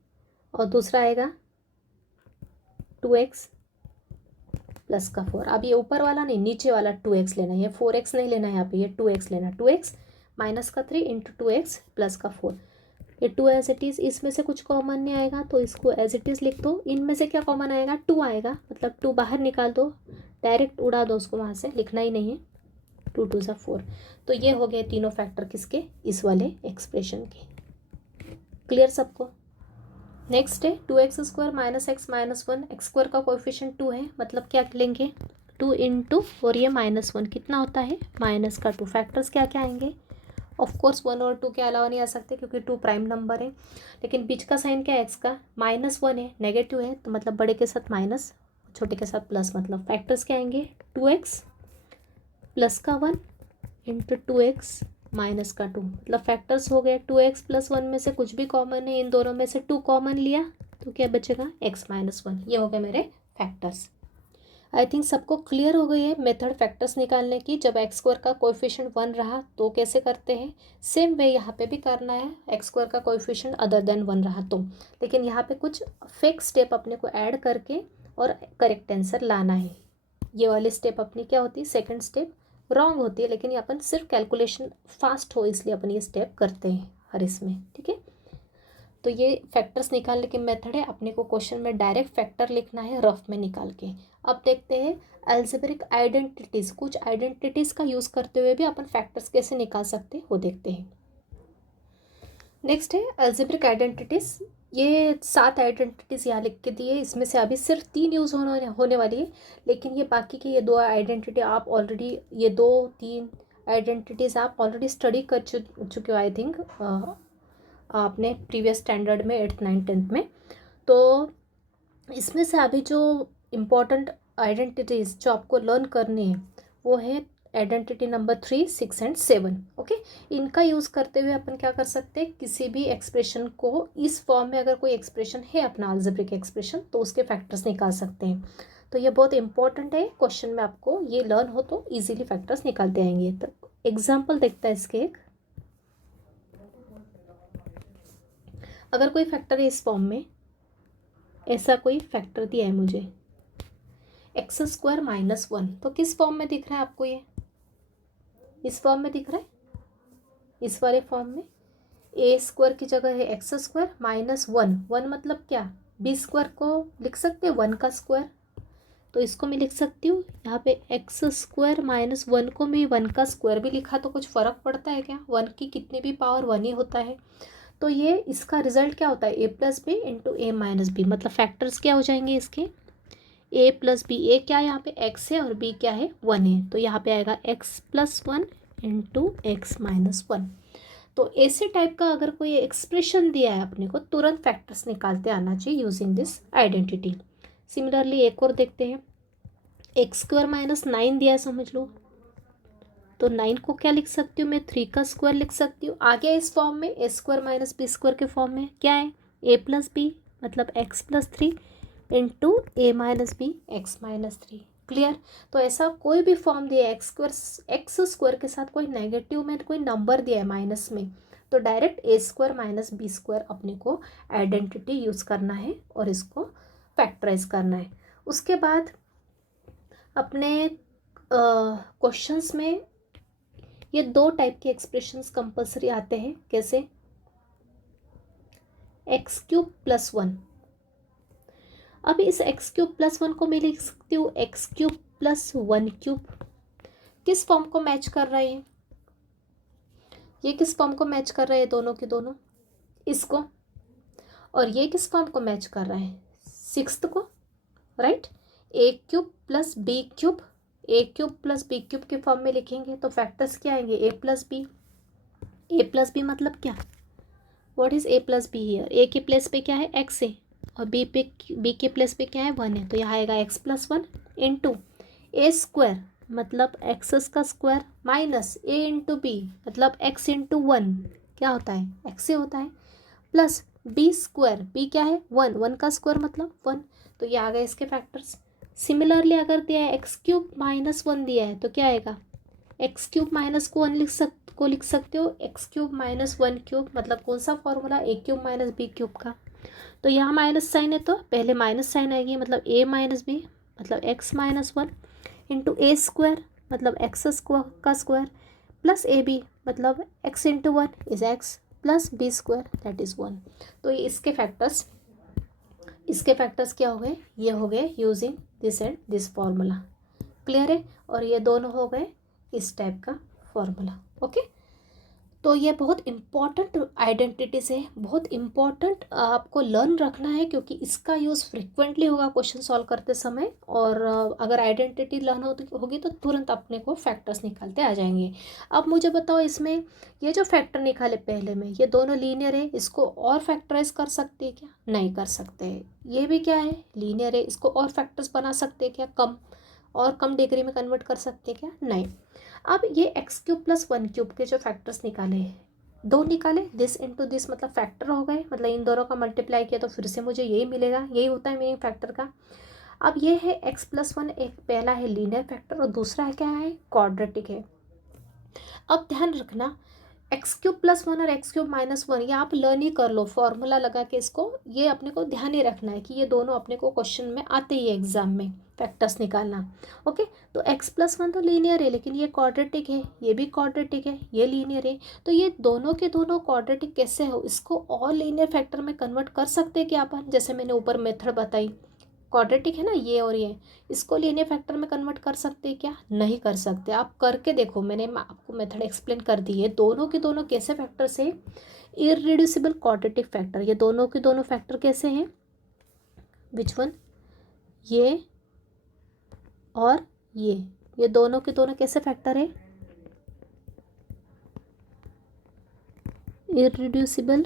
और दूसरा आएगा 2x + 4। अब ये ऊपर वाला नहीं, नीचे वाला 2x लेना है, ये 4x नहीं लेना है यहाँ पे, ये 2x लेना है। 2x -3 × 2x + 4। ये 2 एज इट इज़, इसमें से कुछ कॉमन नहीं आएगा तो इसको एज इट इज़ लिख दो। इनमें से क्या कॉमन आएगा, 2 आएगा, मतलब 2 बाहर निकाल दो, डायरेक्ट उड़ा दो उसको, वहाँ से लिखना ही नहीं है। 2 × 2 = 4। तो ये हो गए तीनों फैक्टर किसके, इस वाले एक्सप्रेशन के। क्लियर सबको। नेक्स्ट है 2x² - x - 1। x² का कोएफिशिएंट 2 है, मतलब क्या लेंगे, 2 × और ये -1 कितना होता है, माइनस का 2। फैक्टर्स क्या क्या आएंगे, ऑफ कोर्स 1 और 2 के अलावा नहीं आ सकते, क्योंकि 2 प्राइम नंबर है। लेकिन बीच का साइन क्या है, x का -1 है, नेगेटिव है, तो मतलब बड़े के साथ माइनस, छोटे के साथ प्लस। मतलब फैक्टर्स क्या आएंगे, 2x + 1 × 2x -2। मतलब फैक्टर्स हो गए 2x + 1 में से कुछ भी कॉमन है, इन दोनों में से 2 कॉमन लिया तो क्या बचेगा, x - 1। ये हो गए मेरे फैक्टर्स। आई थिंक सबको क्लियर हो गई है मेथड फैक्टर्स निकालने की। जब x² का कोएफिशिएंट 1 रहा तो कैसे करते हैं, सेम वे यहाँ पे भी करना है। x² का कोएफिशिएंट अदर देन 1 रहा तो, लेकिन यहाँ पे कुछ फेक स्टेप अपने को ऐड करके और करेक्ट आंसर लाना है। ये वाली स्टेप अपनी क्या होती है, सेकंड स्टेप रॉन्ग होती है, लेकिन ये अपन सिर्फ कैलकुलेशन फास्ट हो इसलिए अपन ये स्टेप करते हैं हर इसमें, ठीक है। तो ये फैक्टर्स निकालने की मेथड है। अपने को क्वेश्चन में डायरेक्ट फैक्टर लिखना है रफ में निकाल के। अब देखते हैं अलजेब्रिक आइडेंटिटीज़। कुछ आइडेंटिटीज़ का यूज़ करते हुए भी अपन फैक्टर्स कैसे निकाल सकते हैं वो देखते हैं। नेक्स्ट है अलजेब्रिक आइडेंटिटीज़। ये 7 आइडेंटिटीज़ यहाँ लिख के दिए, इसमें से अभी सिर्फ 3 यूज़ होने वाली है, लेकिन ये बाकी की ये 2 आइडेंटिटी आप ऑलरेडी ये 2 3 आइडेंटिटीज़ आप ऑलरेडी स्टडी कर चुके हो आई थिंक, आपने प्रीवियस स्टैंडर्ड में 8th 9th 10th में। तो इसमें से अभी जो इम्पोर्टेंट आइडेंटिटीज़ जो आपको लर्न करनी है वो है आइडेंटिटी नंबर 3, 6 एंड 7। ओके, इनका यूज़ करते हुए अपन क्या कर सकते हैं, किसी भी एक्सप्रेशन को इस फॉर्म में अगर कोई एक्सप्रेशन है अपना अलजेब्रिक एक्सप्रेशन तो उसके फैक्टर्स निकाल सकते हैं। तो ये बहुत इंपॉर्टेंट है, क्वेश्चन में आपको ये लर्न हो तो इजीली फैक्टर्स निकालते आएंगे। तो एग्जाम्पल देखता है इसके एक, अगर कोई फैक्टर है इस फॉर्म में, ऐसा कोई फैक्टर दिया है मुझे x² - 1, तो किस फॉर्म में दिख रहा है आपको, ये इस फॉर्म में दिख रहा है, इस वाले फॉर्म में a² की जगह है x² - 1। 1 मतलब क्या, b² को लिख सकते हैं 1 का स्क्वायर, तो इसको मैं लिख सकती हूँ यहाँ पे x² - 1 को मैं 1 का स्क्वायर भी लिखा तो कुछ फ़र्क पड़ता है क्या, 1 की कितनी भी पावर 1 ही होता है। तो ये इसका रिजल्ट क्या होता है, a + b × a - b, मतलब फैक्टर्स क्या हो जाएंगे इसके, a + b, a क्या है यहाँ पे x है और b क्या है 1 है, तो यहाँ पे आएगा x + 1 × x - 1। तो ऐसे टाइप का अगर कोई एक्सप्रेशन दिया है अपने को, तुरंत फैक्टर्स निकालते आना चाहिए यूजिंग दिस आइडेंटिटी। सिमिलरली एक और देखते हैं, x² - 9 दिया है समझ लो, तो 9 को क्या लिख सकती हूँ मैं, 3 का स्क्वायर लिख सकती हूँ। आगे इस फॉर्म में a² - b² के फॉर्म में क्या है, a + b मतलब x + 3 × a - b x - 3। Clear. तो ऐसा कोई भी फॉर्म दिया है x² के साथ कोई नेगेटिव में कोई नंबर दिया है माइनस में, तो डायरेक्ट a² - b² अपने को आइडेंटिटी यूज़ करना है और इसको फैक्टराइज करना है। उसके बाद अपने क्वेश्चंस में ये 2 टाइप के एक्सप्रेशंस कंपलसरी आते हैं, कैसे, x³ + 1। अब इस x³ + 1 को मैं लिख सकती हूँ x³ + 1³ किस फॉर्म को मैच कर रहा है, ये किस फॉर्म को मैच कर रहा है, दोनों के दोनों इसको, और ये किस फॉर्म को मैच कर रहा है, 6th को, right. a³ + b³ a³ + b³ के फॉर्म में लिखेंगे तो फैक्टर्स क्या आएंगे, a + b। a + b मतलब क्या, what is a + b here, a के प्लेस पे क्या है x है और b के प्लेस पे क्या है 1 है, तो यहाँ आएगा x + 1 × a² मतलब x का स्क्वायर माइनस a × b मतलब x × 1 क्या होता है x से होता है, प्लस b² b क्या है 1, 1 का स्क्वायर मतलब 1, तो ये आ गए इसके फैक्टर्स। सिमिलरली अगर दिया है x³ - 1 दिया है तो क्या आएगा, x³ - को 1 लिख सकते हो x³ - 1³ मतलब कौन सा फॉर्मूला, a³ - b³ का, तो यहाँ माइनस साइन है तो पहले माइनस साइन आएगी मतलब a - b मतलब x - 1 × a² मतलब x का स्क्वायर प्लस ab मतलब x × 1 is x plus b² that is 1। तो ये इसके फैक्टर्स क्या हो गए, ये हो गए using this and this formula. Clear है, और ये दोनों हो गए इस टाइप का फॉर्मूला। ओके, तो ये बहुत इम्पॉर्टेंट आइडेंटिटीज़ है, बहुत इम्पॉर्टेंट आपको लर्न रखना है क्योंकि इसका यूज़ फ्रिक्वेंटली होगा क्वेश्चन सॉल्व करते समय, और अगर आइडेंटिटी लर्न होगी तो तुरंत अपने को फैक्टर्स निकालते आ जाएंगे। अब मुझे बताओ इसमें ये जो फैक्टर निकाले पहले में, ये दोनों लीनियर है, इसको और फैक्टराइज कर सकते हैं क्या, नहीं कर सकते हैं। ये भी क्या है, लीनियर है, इसको और फैक्टर्स बना सकते हैं क्या, कम डिग्री में कन्वर्ट कर सकते हैं क्या, नहीं। अब ये x³ + 1³ के जो फैक्टर्स निकाले हैं, 2 निकाले, दिस इंटू दिस मतलब फैक्टर हो गए, मतलब इन दोनों का मल्टीप्लाई किया तो फिर से मुझे यही मिलेगा, यही होता है मीनिंग फैक्टर का। अब ये है x + 1, एक पहला है लीनियर फैक्टर और दूसरा है क्या है, क्वाड्रेटिक है। अब ध्यान रखना x³ + 1 और x³ - 1 ये आप लर्न ही कर लो फॉर्मूला लगा के, इसको ये अपने को ध्यान ही रखना है कि ये दोनों अपने को क्वेश्चन में आते ही है एग्जाम में फैक्टर्स निकालना। ओके, तो x + 1 तो लीनियर है लेकिन ये क्वाड्रेटिक है, ये भी क्वाड्रेटिक है, ये लीनियर है, तो ये दोनों के दोनों क्वाड्रेटिक कैसे हो, इसको और लीनियर फैक्टर में कन्वर्ट कर सकते हैं क्या अपन, जैसे मैंने ऊपर मेथड बताई, क्वाड्रेटिक है ना ये और ये, इसको लीनियर फैक्टर में कन्वर्ट कर सकते हैं क्या, नहीं कर सकते। आप करके देखो, मैंने आपको मेथड एक्सप्लेन कर दी है, दोनों के दोनों कैसे फैक्टर से, इररिड्यूसिबल क्वाड्रेटिक फैक्टर, ये दोनों के दोनों फैक्टर कैसे हैं, विच वन, ये और ये दोनों के दोनों कैसे फैक्टर है, इररिड्यूसिबल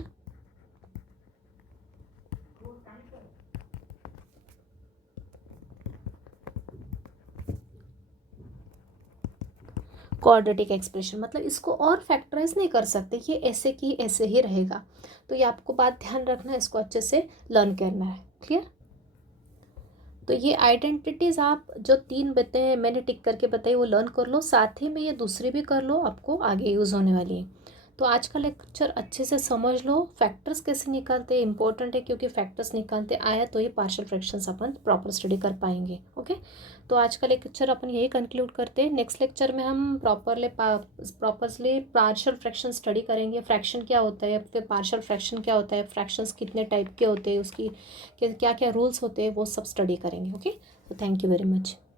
क्वाड्रेटिक एक्सप्रेशन, मतलब इसको और फैक्टराइज नहीं कर सकते, ये ऐसे की ऐसे ही रहेगा। तो ये आपको बात ध्यान रखना है, इसको अच्छे से लर्न करना है। क्लियर? तो ये आइडेंटिटीज़ आप जो 3 बातें मैंने टिक करके बताई वो लर्न कर लो, साथ ही में ये दूसरी भी कर लो, आपको आगे यूज़ होने वाली है। तो आज का लेक्चर अच्छे से समझ लो, फैक्टर्स कैसे निकालते हैं इंपॉर्टेंट है, क्योंकि फैक्टर्स निकालते आया तो ये पार्शियल फ्रैक्शंस अपन प्रॉपर स्टडी कर पाएंगे। ओके, तो आज का लेक्चर अपन यही कंक्लूड करते हैं। नेक्स्ट लेक्चर में हम प्रॉपरली पार्शियल फ्रैक्शन स्टडी करेंगे। फ्रैक्शन क्या होता है, फिर पार्शियल फ्रैक्शन क्या होता है, फ्रैक्शंस कितने टाइप के होते हैं, उसकी क्या क्या रूल्स होते हैं, वो सब स्टडी करेंगे। ओके, तो थैंक यू वेरी मच।